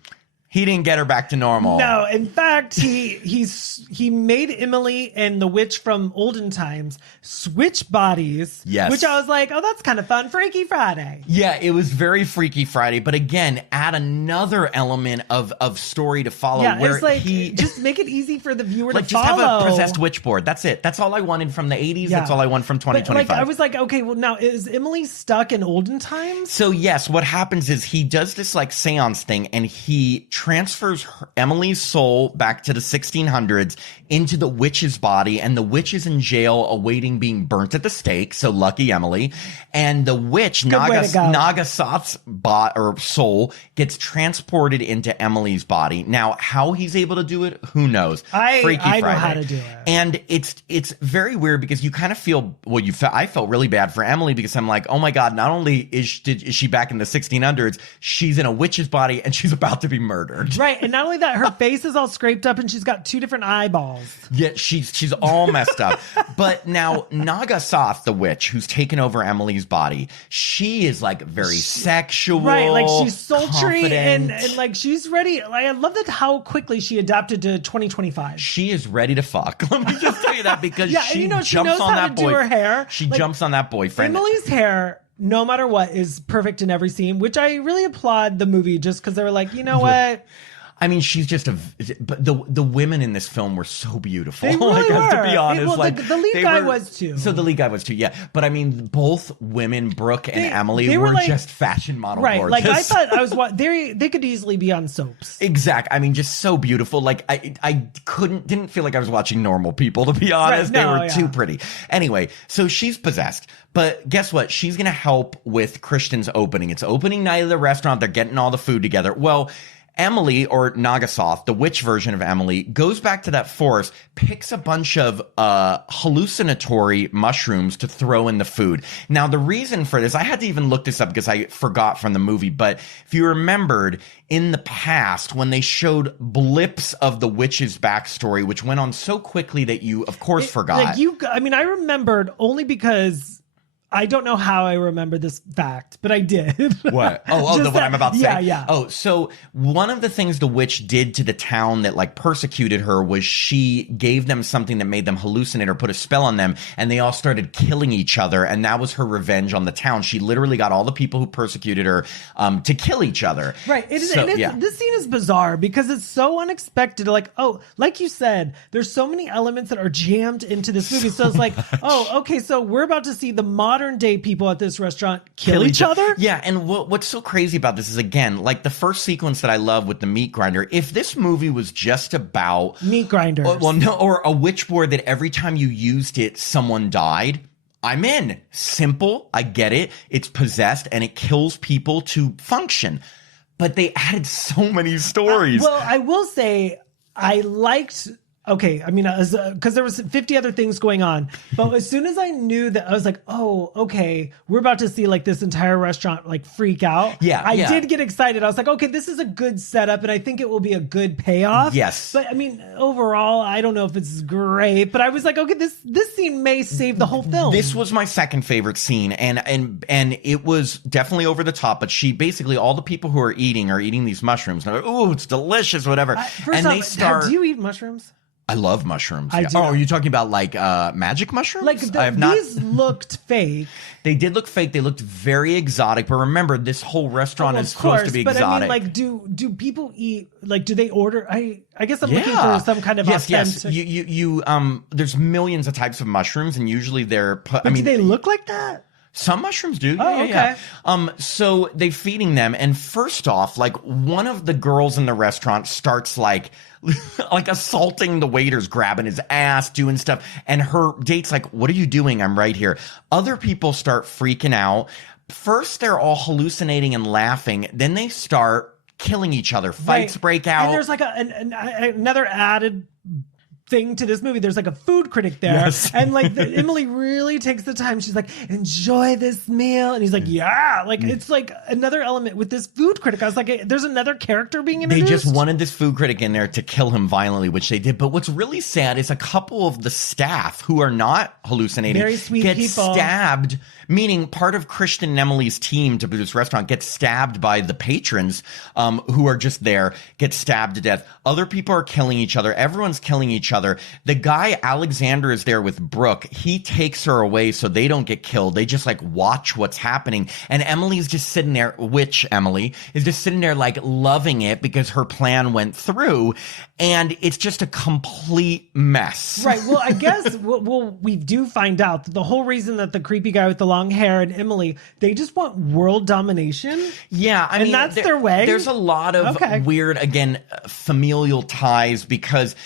He didn't get her back to normal. No, in fact, he made Emily and the witch from olden times switch bodies. Yes. Which I was like, oh, that's kind of fun. Freaky Friday. Yeah, it was very Freaky Friday. But again, add another element of story to follow. Yeah, where it's like, just make it easy for the viewer to just follow. have a possessed Witchboard. That's it. That's all I wanted from the 80s. Yeah. That's all I want from 2025. But, I was like, okay, well, now, is Emily stuck in olden times? So yes, what happens is he does this like seance thing, and he transfers Emily's soul back to the 1600s into the witch's body, and the witch is in jail awaiting being burnt at the stake. So lucky Emily. And the witch, Nagasoth's soul gets transported into Emily's body. Now, how he's able to do it, who knows? Freaky I Friday. know how to do it. And it's very weird because you kind of feel, I felt really bad for Emily because I'm like, oh my God, not only is she back in the 1600s, she's in a witch's body and she's about to be murdered. Right. And not only that, her face is all scraped up and she's got 2 different eyeballs. Yeah, she's all messed up. But now Nagasoth, the witch who's taken over Emily's body, she is like very sexual. Right, like she's sultry confident. and like she's ready. Like, I love that how quickly she adapted to 2025. She is ready to fuck. Let me just tell you that because she jumps knows on how that to do her hair. She jumps on that boyfriend. Emily's hair, no matter what, is perfect in every scene, which I really applaud the movie just because they were like, you know what? I mean, she's just but the women in this film were so beautiful. They really were. To be honest, well, the lead guy was too. So the lead guy was too, yeah. But I mean, both women, Brooke and Emily, they were like, just fashion model right. gorgeous. Like I thought they could easily be on soaps. Exactly. I mean, just so beautiful. Like I didn't feel like I was watching normal people, to be honest. Right. No, they were too pretty. Anyway, so she's possessed. But guess what? She's going to help with Christian's opening. It's opening night of the restaurant. They're getting all the food together. Well, Emily, or Nagasoth, the witch version of Emily, goes back to that forest, picks a bunch of hallucinatory mushrooms to throw in the food. Now, the reason for this, I had to even look this up because I forgot from the movie, but if you remembered, in the past, when they showed blips of the witch's backstory, which went on so quickly that you, of course, forgot. I remembered only because... I don't know how I remember this fact, but I did. What? What I'm about to say? Yeah. Oh, so one of the things the witch did to the town that like persecuted her was she gave them something that made them hallucinate or put a spell on them, and they all started killing each other, and that was her revenge on the town. She literally got all the people who persecuted her to kill each other. Right. This scene is bizarre because it's so unexpected. Like you said, there's so many elements that are jammed into this movie. So it's like, okay, so we're about to see the modern day people at this restaurant kill each other. Yeah, and what's so crazy about this is, again, like the first sequence that I love with the meat grinder. If this movie was just about meat grinders, or a witchboard that every time you used it, someone died, I'm in. Simple, I get it. It's possessed and it kills people to function. But they added so many stories. Well, I will say I liked. Okay, I mean, because there was 50 other things going on, but as soon as I knew that, I was like, oh, okay, we're about to see like this entire restaurant like freak out. Yeah, I did get excited. I was like, okay, this is a good setup, and I think it will be a good payoff. Yes, but I mean, overall, I don't know if it's great, but I was like, okay, this scene may save the whole film. This was my second favorite scene, and it was definitely over the top. But she basically, all the people who are eating these mushrooms. And they're like, ooh, it's delicious, whatever. They start. Do you eat mushrooms? I love mushrooms. I do. Oh, are you talking about like magic mushrooms? Like these looked fake. They did look fake. They looked very exotic. But remember, this whole restaurant is supposed to be exotic. But I mean, like, do people eat? Like, do they order? I guess I'm looking for some kind of authentic. Yes. You there's millions of types of mushrooms, and usually they're. Do they look like that? Some mushrooms do. Oh, okay. So they feeding them, and first off, like one of the girls in the restaurant starts like assaulting the waiters, grabbing his ass, doing stuff, and her date's like, "What are you doing? I'm right here." Other people start freaking out. First, they're all hallucinating and laughing. Then they start killing each other. Fights break out. And there's like another added thing to this movie. There's like a food critic there, yes. And like Emily really takes the time. She's like, enjoy this meal, and he's like, yeah. Like it's like another element with this food critic. I was like, there's another character being introduced. They just wanted this food critic in there to kill him violently, which they did. But what's really sad is a couple of the staff who are not hallucinating, very sweet get people, stabbed. Meaning part of Christian and Emily's team to this restaurant gets stabbed by the patrons who are just there, get stabbed to death. Other people are killing each other. Everyone's killing each other. The guy, Alexander, is there with Brooke. He takes her away so they don't get killed. They just like watch what's happening. And Emily's just sitting there, witch Emily, is just sitting there like loving it because her plan went through. And it's just a complete mess. Right. Well, I guess we do find out that the whole reason that the creepy guy with the long hair and Emily, they just want world domination. Yeah. I mean, that's their way. There's a lot of weird, again, familial ties because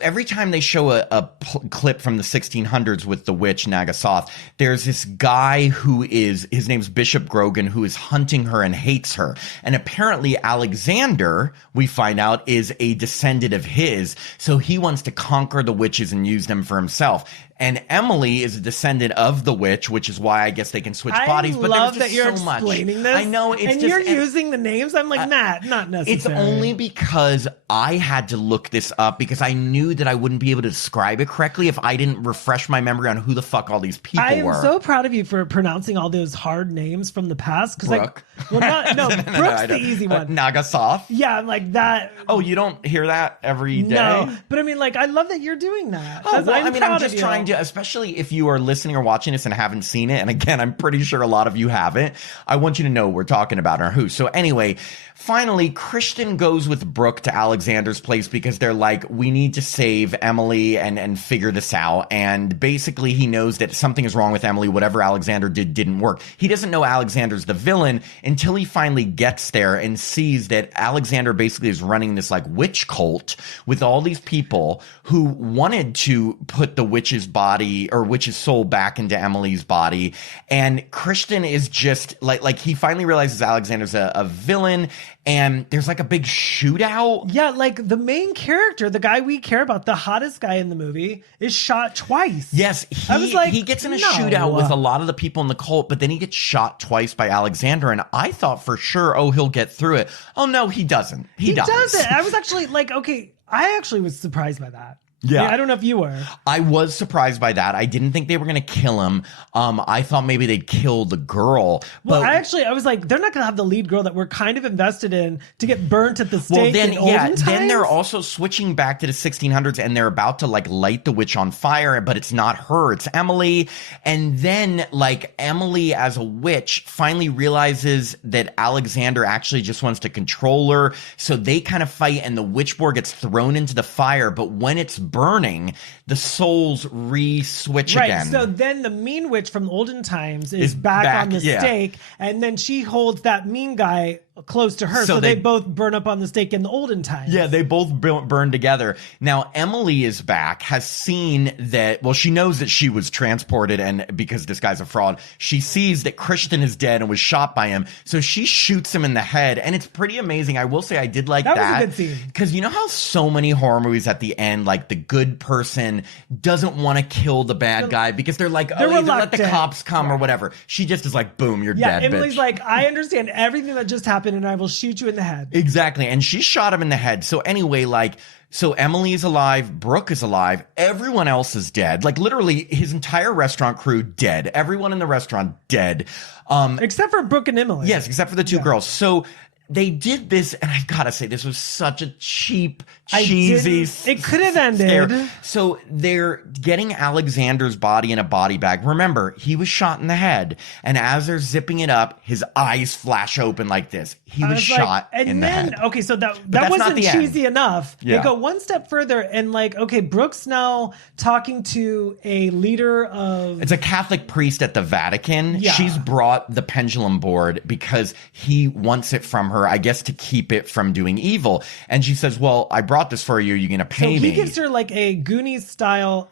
every time they show a clip from the 1600s with the witch Nagasoth, there's this guy his name's Bishop Grogan, who is hunting her and hates her. And apparently Alexander, we find out, is a descendant of his. So he wants to conquer the witches and use them for himself. And Emily is a descendant of the witch, which is why I guess they can switch bodies. But love there's just that you're explaining this. I know. And you're using the names. I'm like, Matt, not necessary. It's only because I had to look this up because because I knew that I wouldn't be able to describe it correctly if I didn't refresh my memory on who the fuck all these people I am were. so proud of you for pronouncing all those hard names from the past. Brooke. Brooke's the easy one. Nagasoth. Yeah, I'm like that. Oh, you don't hear that every day? No, but I mean, like, I love that you're doing that. Oh, well, I'm just of you. trying to, especially if you are listening or watching this and haven't seen it, and again, I'm pretty sure a lot of you haven't, I want you to know what we're talking about or who. So anyway, finally, Christian goes with Brooke to Alexander's place because they're like, we need to save Emily and figure this out. And basically, he knows that something is wrong with Emily. Whatever Alexander did didn't work. He doesn't know Alexander's the villain until he finally gets there and sees that Alexander basically is running this like witch cult with all these people who wanted to put the witch's body or witch's soul back into Emily's body. And Christian is just like he finally realizes Alexander's a villain. And there's like a big shootout. Yeah, like the main character, the guy we care about, the hottest guy in the movie, is shot twice. Yes, he gets in a shootout with a lot of the people in the cult, but then he gets shot twice by Alexander. And I thought for sure, he'll get through it. Oh, no, he doesn't. He doesn't. I was actually like, okay, I actually was surprised by that. Yeah. I don't know if you were. I was surprised by that. I didn't think they were going to kill him. I thought maybe they'd kill the girl. Well, I was like, they're not going to have the lead girl that we're kind of invested in to get burnt at the stake in olden times. Then they're also switching back to the 1600s and they're about to like light the witch on fire, but it's not her, it's Emily. And then like Emily as a witch finally realizes that Alexander actually just wants to control her. So they kind of fight and the witchboard gets thrown into the fire. But when it's burning, the souls re-switch again. So then the mean witch from olden times is back on the stake, and then she holds that mean guy close to her, so they both burn up on the stake in the olden times. Yeah, they both burn together. Now, Emily is back, has seen that, well, she knows that she was transported, and because this guy's a fraud, she sees that Christian is dead and was shot by him, so she shoots him in the head, and it's pretty amazing. I will say I did like that. That was a good scene. Because you know how so many horror movies at the end, like the good person doesn't want to kill the bad guy because they're like, either let the cops come or whatever. She just is like, boom, you're dead, Emily's bitch. like, I understand everything that just happened and I will shoot you in the head. Exactly. And she shot him in the head. So anyway, like, so Emily is alive, Brooke is alive, everyone else is dead. Like literally his entire restaurant crew dead. Everyone in the restaurant dead. Except for Brooke and Emily. Yes, except for the two girls. So they did this, and I've got to say, this was such a cheap, cheesy. It could have ended. Scare. So they're getting Alexander's body in a body bag. Remember, he was shot in the head, and as they're zipping it up, his eyes flash open like this. He was shot in the head. Okay, so that wasn't cheesy enough. Yeah. They go one step further, and like, okay, Brooke's now talking to a leader of. It's a Catholic priest at the Vatican. Yeah. She's brought the pendulum board because he wants it from her, I guess, to keep it from doing evil. And she says, well, I brought this for you. You're going to pay me. So he gives her like a Goonies style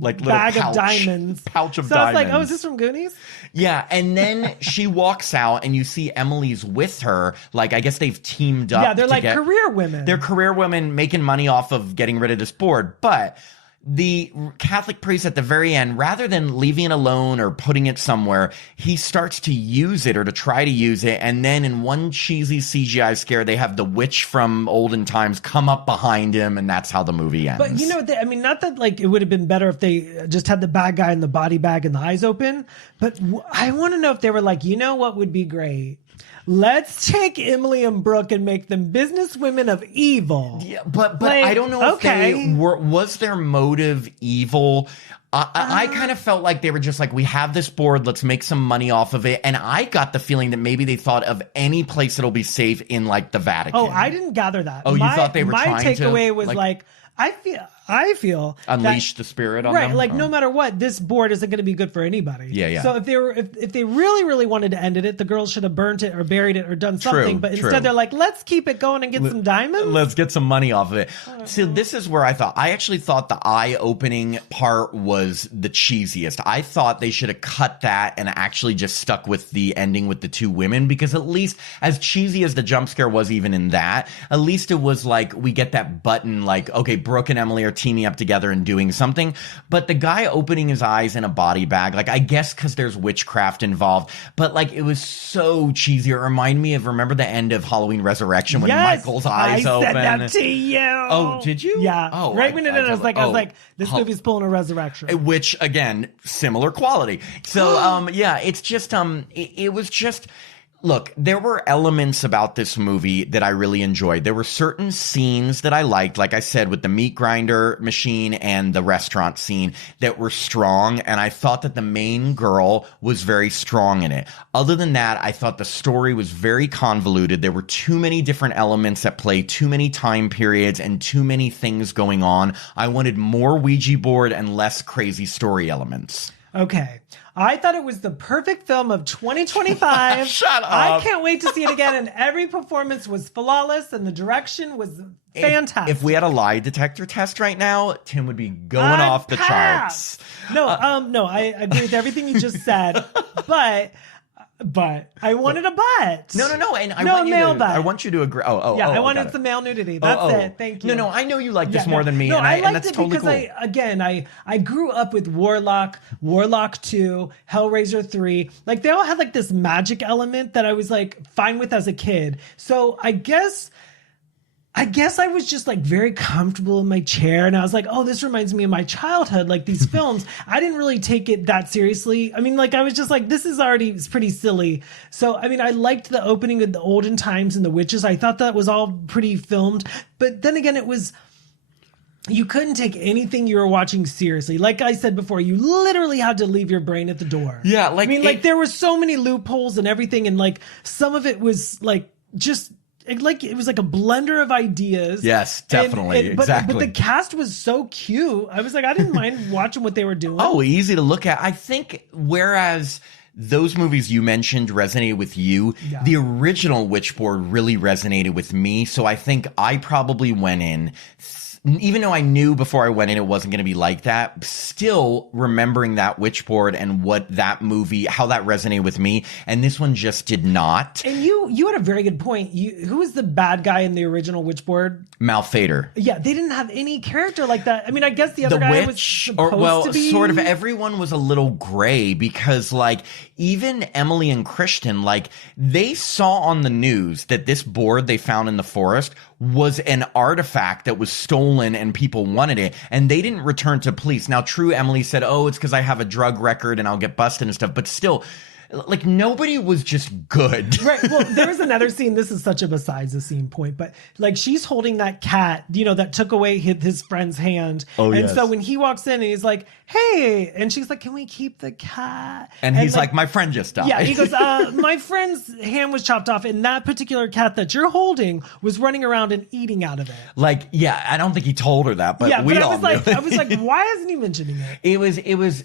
like bag of diamonds. Pouch of diamonds. So I was like, oh, is this from Goonies? Yeah. And then she walks out and you see Emily's with her. Like, I guess they've teamed up. Yeah, they're like career women. They're career women making money off of getting rid of this board. But the Catholic priest at the very end, rather than leaving it alone or putting it somewhere, he starts to use it or to try to use it. And then in one cheesy CGI scare, they have the witch from olden times come up behind him. And that's how the movie ends. But you know, I mean, not that like it would have been better if they just had the bad guy in the body bag and the eyes open. But I want to know if they were like, you know what would be great? Let's take Emily and Brooke and make them business women of evil. Yeah, but like, I don't know if they were, was their motive evil? I kind of felt like they were just like, we have this board, let's make some money off of it. And I got the feeling that maybe they thought of any place that'll be safe in like the Vatican. Oh, I didn't gather that. Oh, you thought they were trying to? My takeaway was like I feel unleash the spirit on them. Right, like no matter what, this board isn't going to be good for anybody. Yeah. So if they really wanted to end it, the girls should have burnt it or buried it or done something. But instead they're like, let's keep it going and get some diamonds. Let's get some money off of it. So this is where I actually thought the eye-opening part was was the cheesiest. I thought they should have cut that and actually just stuck with the ending with the two women, because at least, as cheesy as the jump scare was even in that, at least it was like we get that button like, okay, Brooke and Emily are teaming up together and doing something. But the guy opening his eyes in a body bag, like, I guess because there's witchcraft involved, but like it was so cheesy. It reminded me of, remember the end of Halloween Resurrection when Michael's eyes open? I said that to you. Oh, did you? Yeah. Oh, right when it ended, I was like, this movie's pulling a resurrection. Which, again, similar quality. So, yeah, it's just, it was just, look, there were elements about this movie that I really enjoyed. There were certain scenes that I liked, like I said, with the meat grinder machine and the restaurant scene, that were strong. And I thought that the main girl was very strong in it. Other than that, I thought the story was very convoluted. There were too many different elements at play, too many time periods, and too many things going on. I wanted more Ouija board and less crazy story elements. Okay. I thought it was the perfect film of 2025. Shut up. I can't wait to see it again. And every performance was flawless and the direction was fantastic. If we had a lie detector test right now, Tim would be going off the charts. No, no, I agree with everything you just said, but I wanted a butt. No, and I want you to agree. I wanted some male nudity. That's it. Thank you. No, I know you like this more than me. No, and I liked that's it totally because I grew up with Warlock 2, Hellraiser 3. Like, they all had like this magic element that I was like fine with as a kid. So I guess I was just like very comfortable in my chair, and I was like, oh, this reminds me of my childhood, like these films. I didn't really take it that seriously. I mean, like, I was just like, this is already pretty silly. So, I mean, I liked the opening of the olden times and the witches. I thought that was all pretty filmed. But then again, you couldn't take anything you were watching seriously. Like I said before, you literally had to leave your brain at the door. Yeah, like, I mean, like, there were so many loopholes and everything, and like some of it was like just... it was like a blender of ideas. Yes, definitely. Exactly. But the cast was so cute. I was like, I didn't mind watching what they were doing. Oh, easy to look at. I think whereas those movies you mentioned resonated with you, the original Witchboard really resonated with me. So I think I probably went in, even though I knew before I went in it wasn't going to be like that, still remembering that Witchboard and what that movie, how that resonated with me. And this one just did not. And you had a very good point. Who was the bad guy in the original Witchboard? Malfader. Yeah, they didn't have any character like that. I mean, I guess the other guy was supposed to be... sort of. Everyone was a little gray because, like, even Emily and Christian, like, they saw on the news that this board they found in the forest was an artifact that was stolen and people wanted it, and they didn't return to police. Now, true, Emily said, oh, it's because I have a drug record and I'll get busted and stuff, but still, like, nobody was just good. Right. Well, there was another scene. This is such a besides the scene point, but like, she's holding that cat, that took away his friend's hand. Oh, and so when he walks in and he's like, hey, and she's like, can we keep the cat? And he's like, my friend just died. Yeah. He goes, my friend's hand was chopped off, and that particular cat that you're holding was running around and eating out of it. Like, yeah, I don't think he told her that, but I was like, why isn't he mentioning it? It was,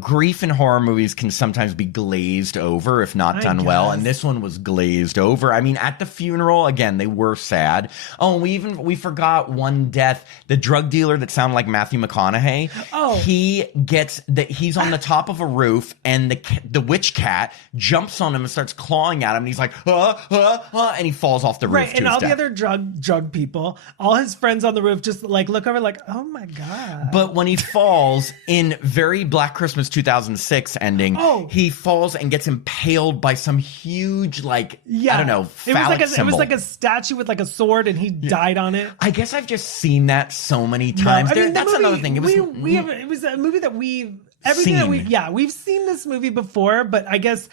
grief in horror movies can sometimes be glazed over if not done well, and this one was glazed over. I mean, at the funeral, again, they were sad. Oh, and we forgot one death, the drug dealer that sounded like Matthew McConaughey. Oh, he's on the top of a roof, and the witch cat jumps on him and starts clawing at him, and he's like, and he falls off the roof. Right, and all the other drug people, all his friends on the roof just like look over like, oh my God. But when he falls in very Black Christmas 2006 ending, he falls and gets impaled by some huge, like, I don't know, phallic symbol. It was like a statue with like a sword, and he died on it. I guess I've just seen that so many times. No, that's another thing. It was a movie that we've seen this movie before, but I guess.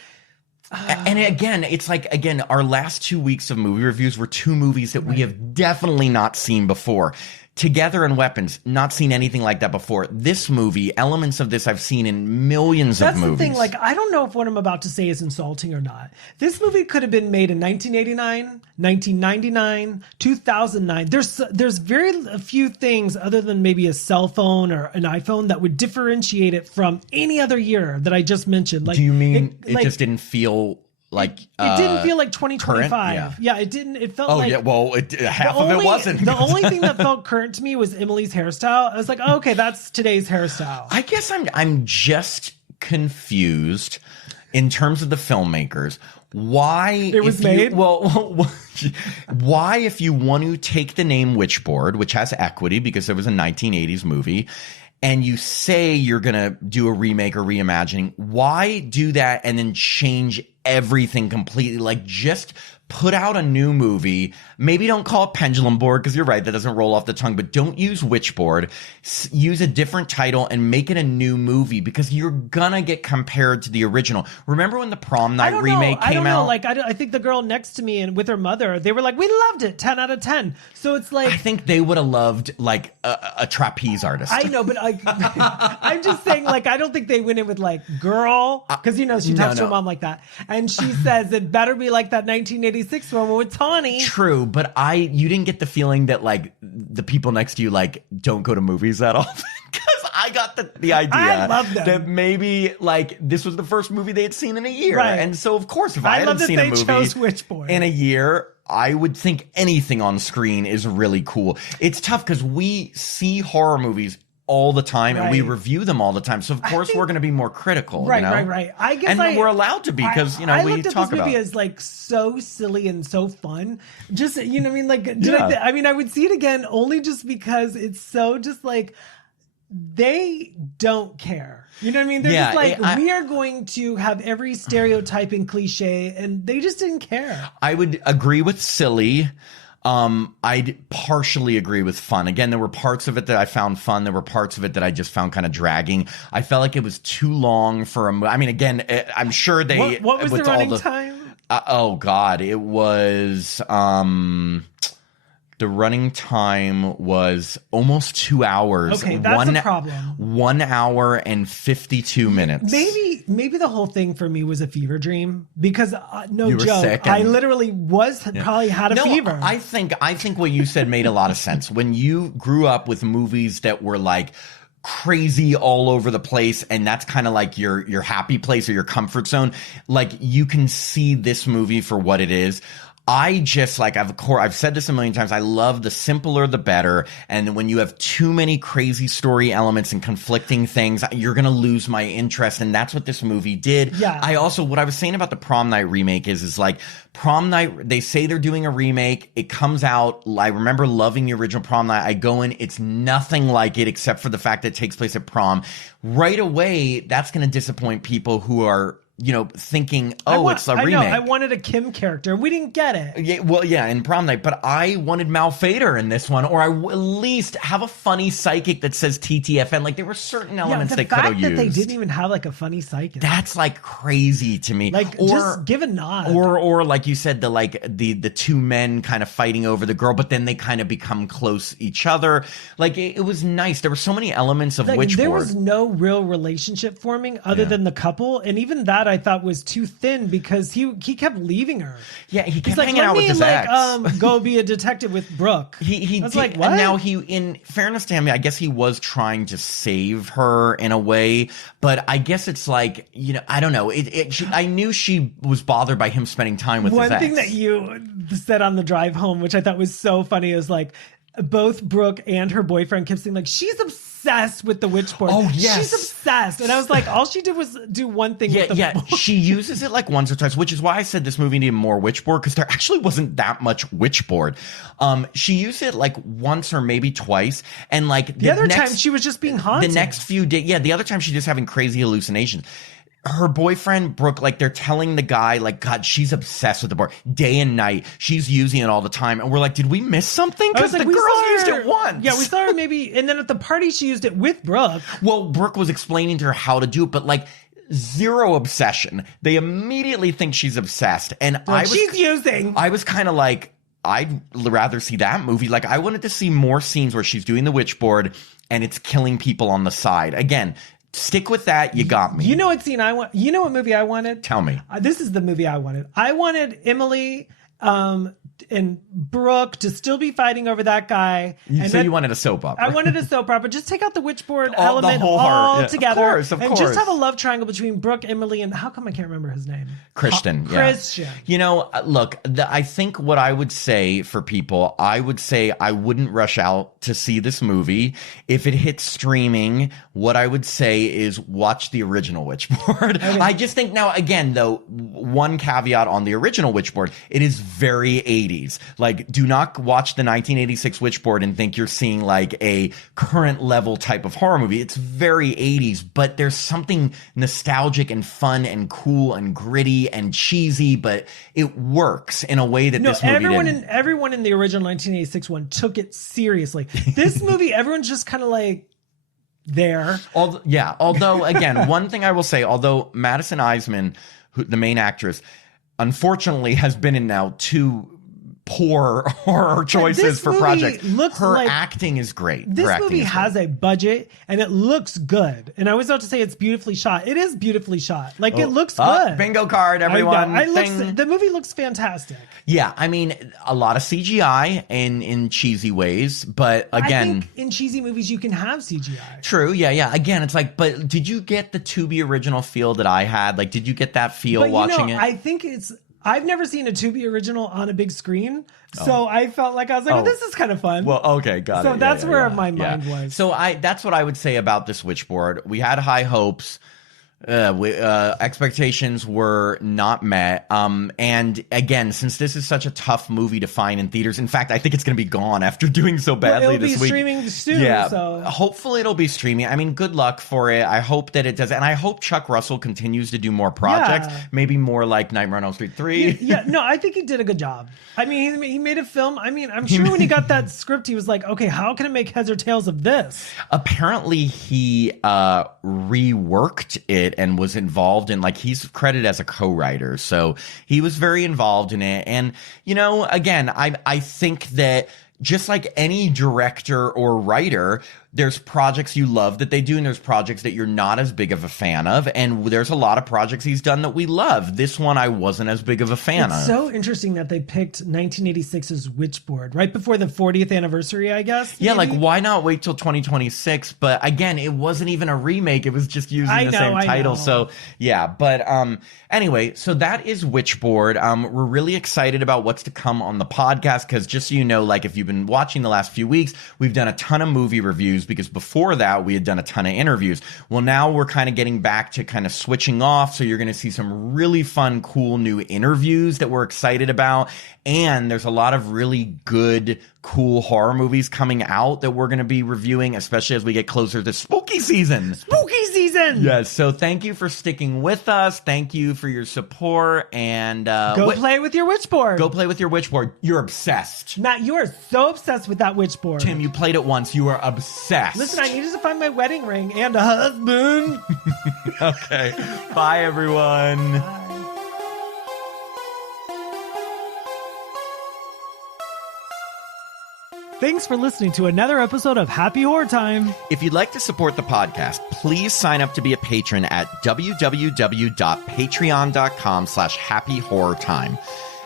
And again, it's like, our last 2 weeks of movie reviews were two movies that we have definitely not seen before. Together and Weapons, not seen anything like that before. This movie, elements of this I've seen in millions of movies. That's the thing, like, I don't know if what I'm about to say is insulting or not. This movie could have been made in 1989, 1999, 2009. There's very few things other than maybe a cell phone or an iPhone that would differentiate it from any other year that I just mentioned. Like, do you mean it just didn't feel like it didn't feel like 2025. current? Yeah, it didn't. It felt Oh like yeah, well, half of it wasn't. The only thing that felt current to me was Emily's hairstyle. I was like, oh, okay, that's today's hairstyle. I guess I'm just confused in terms of the filmmakers. Why it was made? Why, if you want to take the name Witchboard, which has equity because it was a 1980s movie, and you say you're going to do a remake or reimagining, why do that and then change everything completely? Like, just put out a new movie. Maybe don't call it Pendulum Board, because you're right, that doesn't roll off the tongue, but don't use Witchboard. Use a different title and make it a new movie, because you're gonna get compared to the original. Remember when the Prom Night remake came out? Like, I think the girl next to me and with her mother, they were like, we loved it, 10 out of 10. So it's like, I think they would have loved like a trapeze artist. I know, but I'm just saying, like, I don't think they went in with like, girl, because, you know, she talks to her mom like that, and she says it better be like that 1986 one with Tawny. True, but you didn't get the feeling that like the people next to you like don't go to movies that often, because I got the idea I love them. that maybe like this was the first movie they had seen in a year, right. And so of course if I hadn't seen a movie in a year, I would think anything on screen is really cool. It's tough because we see horror movies all the time, and we review them all the time. So of course we're going to be more critical, right? You know? Right. I guess, and we're allowed to be, because you know, we talk about. I looked at this movie as like so silly and so fun. Just, you know, what I mean, like, I would see it again only just because it's so just like they don't care. You know what I mean? They're just like, we are going to have every stereotype and cliche, and they just didn't care. I would agree with silly. I'd partially agree with fun. Again, there were parts of it that I found fun. There were parts of it that I just found kind of dragging. I felt like it was too long for a movie. I mean, again, I'm sure they... What was the running time? Oh, God. It was... the running time was almost 2 hours. Okay, that's a problem. 1 hour and 52 minutes. Maybe the whole thing for me was a fever dream, because no joke, I literally probably had a fever. I think what you said made a lot of sense. When you grew up with movies that were like crazy all over the place, and that's kind of like your happy place or your comfort zone, like you can see this movie for what it is. I just like, I've said this a million times. I love the simpler, the better. And when you have too many crazy story elements and conflicting things, you're going to lose my interest. And that's what this movie did. Yeah. What I was saying about the Prom Night remake is like Prom Night, they say they're doing a remake. It comes out. I remember loving the original Prom Night. I go in, it's nothing like it except for the fact that it takes place at prom. Right away, that's going to disappoint people who are, you know, thinking, it's a remake. I know, I wanted a Kim character. We didn't get it. Yeah, in Prom Night. But I wanted Mal Fader in this one, or at least have a funny psychic that says TTFN. Like, there were certain elements they could have used. The fact that they didn't even have, like, a funny psychic. That's, like, crazy to me. Like, just give a nod. Or like you said, the two men kind of fighting over the girl, but then they kind of become close each other. Like, it was nice. There were so many elements of Witchboard. There was no real relationship forming other than the couple, and even that I thought was too thin, because he kept leaving her. Yeah, he kept hanging out with his ex. Go be a detective with Brooke. He was did, like, what? And now in fairness to him, I guess he was trying to save her in a way, but I guess it's like, you know, I don't know. I knew she was bothered by him spending time with his ex. One thing that you said on the drive home, which I thought was so funny, is like, both Brooke and her boyfriend kept saying, like, she's obsessed with the Witchboard. Oh, yes. She's obsessed. And I was like, all she did was do one thing with the board. She uses it like once or twice, which is why I said this movie needed more Witchboard, because there actually wasn't that much Witchboard. She used it like once or maybe twice. And like the other time she was just being haunted. The next few days, the other time she's just having crazy hallucinations. Her boyfriend, Brooke, like they're telling the guy, like, God, she's obsessed with the board day and night. She's using it all the time. And we're like, did we miss something? Because the girls used it once. Yeah, we saw her maybe. And then at the party, she used it with Brooke. Well, Brooke was explaining to her how to do it, but like zero obsession. They immediately think she's obsessed. And she's using. I was kind of like, I'd rather see that movie. Like, I wanted to see more scenes where she's doing the Witchboard and it's killing people on the side. Again, stick with that. You got me. You know what scene I want? You know what movie I wanted? Tell me. This is the movie I wanted. I wanted Emily and Brooke to still be fighting over that guy. And so you wanted a soap opera. I wanted a soap opera. Just take out the Witchboard the element whole all heart. Yeah. together. Of and course. just have a love triangle between Brooke, Emily, and how come I can't remember his name? Christian. Christian. You know, look, I think what I would say for people, I would say I wouldn't rush out to see this movie. If it hits streaming, what I would say is watch the original Witchboard. Okay. I just think now, again, though, one caveat on the original Witchboard, it is very 80s. Like, do not watch the 1986 Witchboard and think you're seeing like a current level type of horror movie. It's very 80s, but there's something nostalgic and fun and cool and gritty and cheesy, but it works in a way that this movie didn't. Everyone in the original 1986 one took it seriously. This movie, everyone's just kind of like there. Although, again, one thing I will say, although Madison Eisman, the main actress, unfortunately has been in now 2 poor horror choices for projects. Her acting is great. This movie has a budget and it looks good. And I was about to say it's beautifully shot. It is beautifully shot. Like it looks good. Bingo card, everyone. The movie looks fantastic. Yeah, I mean, a lot of CGI in cheesy ways, but again, I think in cheesy movies you can have CGI. True, yeah. Again, it's like, but did you get the Tubi original feel that I had? Like, did you get that feel watching it? I think I've never seen a Tubi original on a big screen, so I felt like I was like, this is kind of fun. Well, okay, got it. So that's where my mind was. So that's what I would say about this Witchboard. We had high hopes. Expectations were not met. And again, since this is such a tough movie to find in theaters, in fact, I think it's going to be gone after doing so badly this week. It'll be streaming soon. Yeah, so hopefully it'll be streaming. I mean, good luck for it. I hope that it does, and I hope Chuck Russell continues to do more projects. Yeah. Maybe more like Nightmare on Elm Street 3. No, I think he did a good job. I mean, he made a film. I mean, I'm sure when he got that script, he was like, okay, how can I make heads or tails of this? Apparently, he reworked it and was involved in, like, he's credited as a co-writer, so he was very involved in it. And you know, again, I think that just like any director or writer, there's projects you love that they do, and there's projects that you're not as big of a fan of. And there's a lot of projects he's done that we love. This one I wasn't as big of a fan of. It's so interesting that they picked 1986's Witchboard right before the 40th anniversary, I guess. Yeah, maybe? Like, why not wait till 2026? But again, it wasn't even a remake. It was just using the same title. So yeah, but anyway, so that is Witchboard. We're really excited about what's to come on the podcast, because just so you know, like, if you've been watching the last few weeks, we've done a ton of movie reviews, because before that we had done a ton of interviews. Well, now we're kind of getting back to kind of switching off, so you're going to see some really fun, cool new interviews that we're excited about. And there's a lot of really good, cool horror movies coming out that we're going to be reviewing, especially as we get closer to spooky season. Spooky season! Yes, so thank you for sticking with us. Thank you for your support. And go play with your Witchboard. Go play with your Witchboard. You're obsessed. Matt, you are so obsessed with that Witchboard. Tim, you played it once. You are obsessed. Listen, I needed to find my wedding ring and a husband. Okay. Bye, everyone. Bye. Thanks for listening to another episode of Happy Horror Time. If you'd like to support the podcast, please sign up to be a patron at www.patreon.com/happyhorrortime.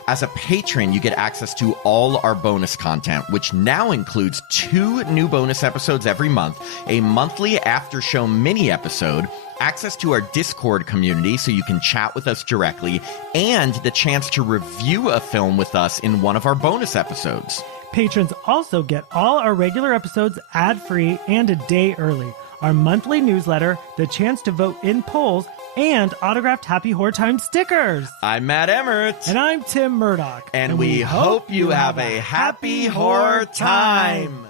As a patron, you get access to all our bonus content, which now includes 2 new bonus episodes every month, a monthly after show mini episode, access to our Discord community so you can chat with us directly, and the chance to review a film with us in one of our bonus episodes. Patrons also get all our regular episodes ad-free and a day early, our monthly newsletter, the chance to vote in polls, and autographed Happy Horror Time stickers. I'm Matt Emmert. And I'm Tim Murdoch. And we hope you have a happy horror time.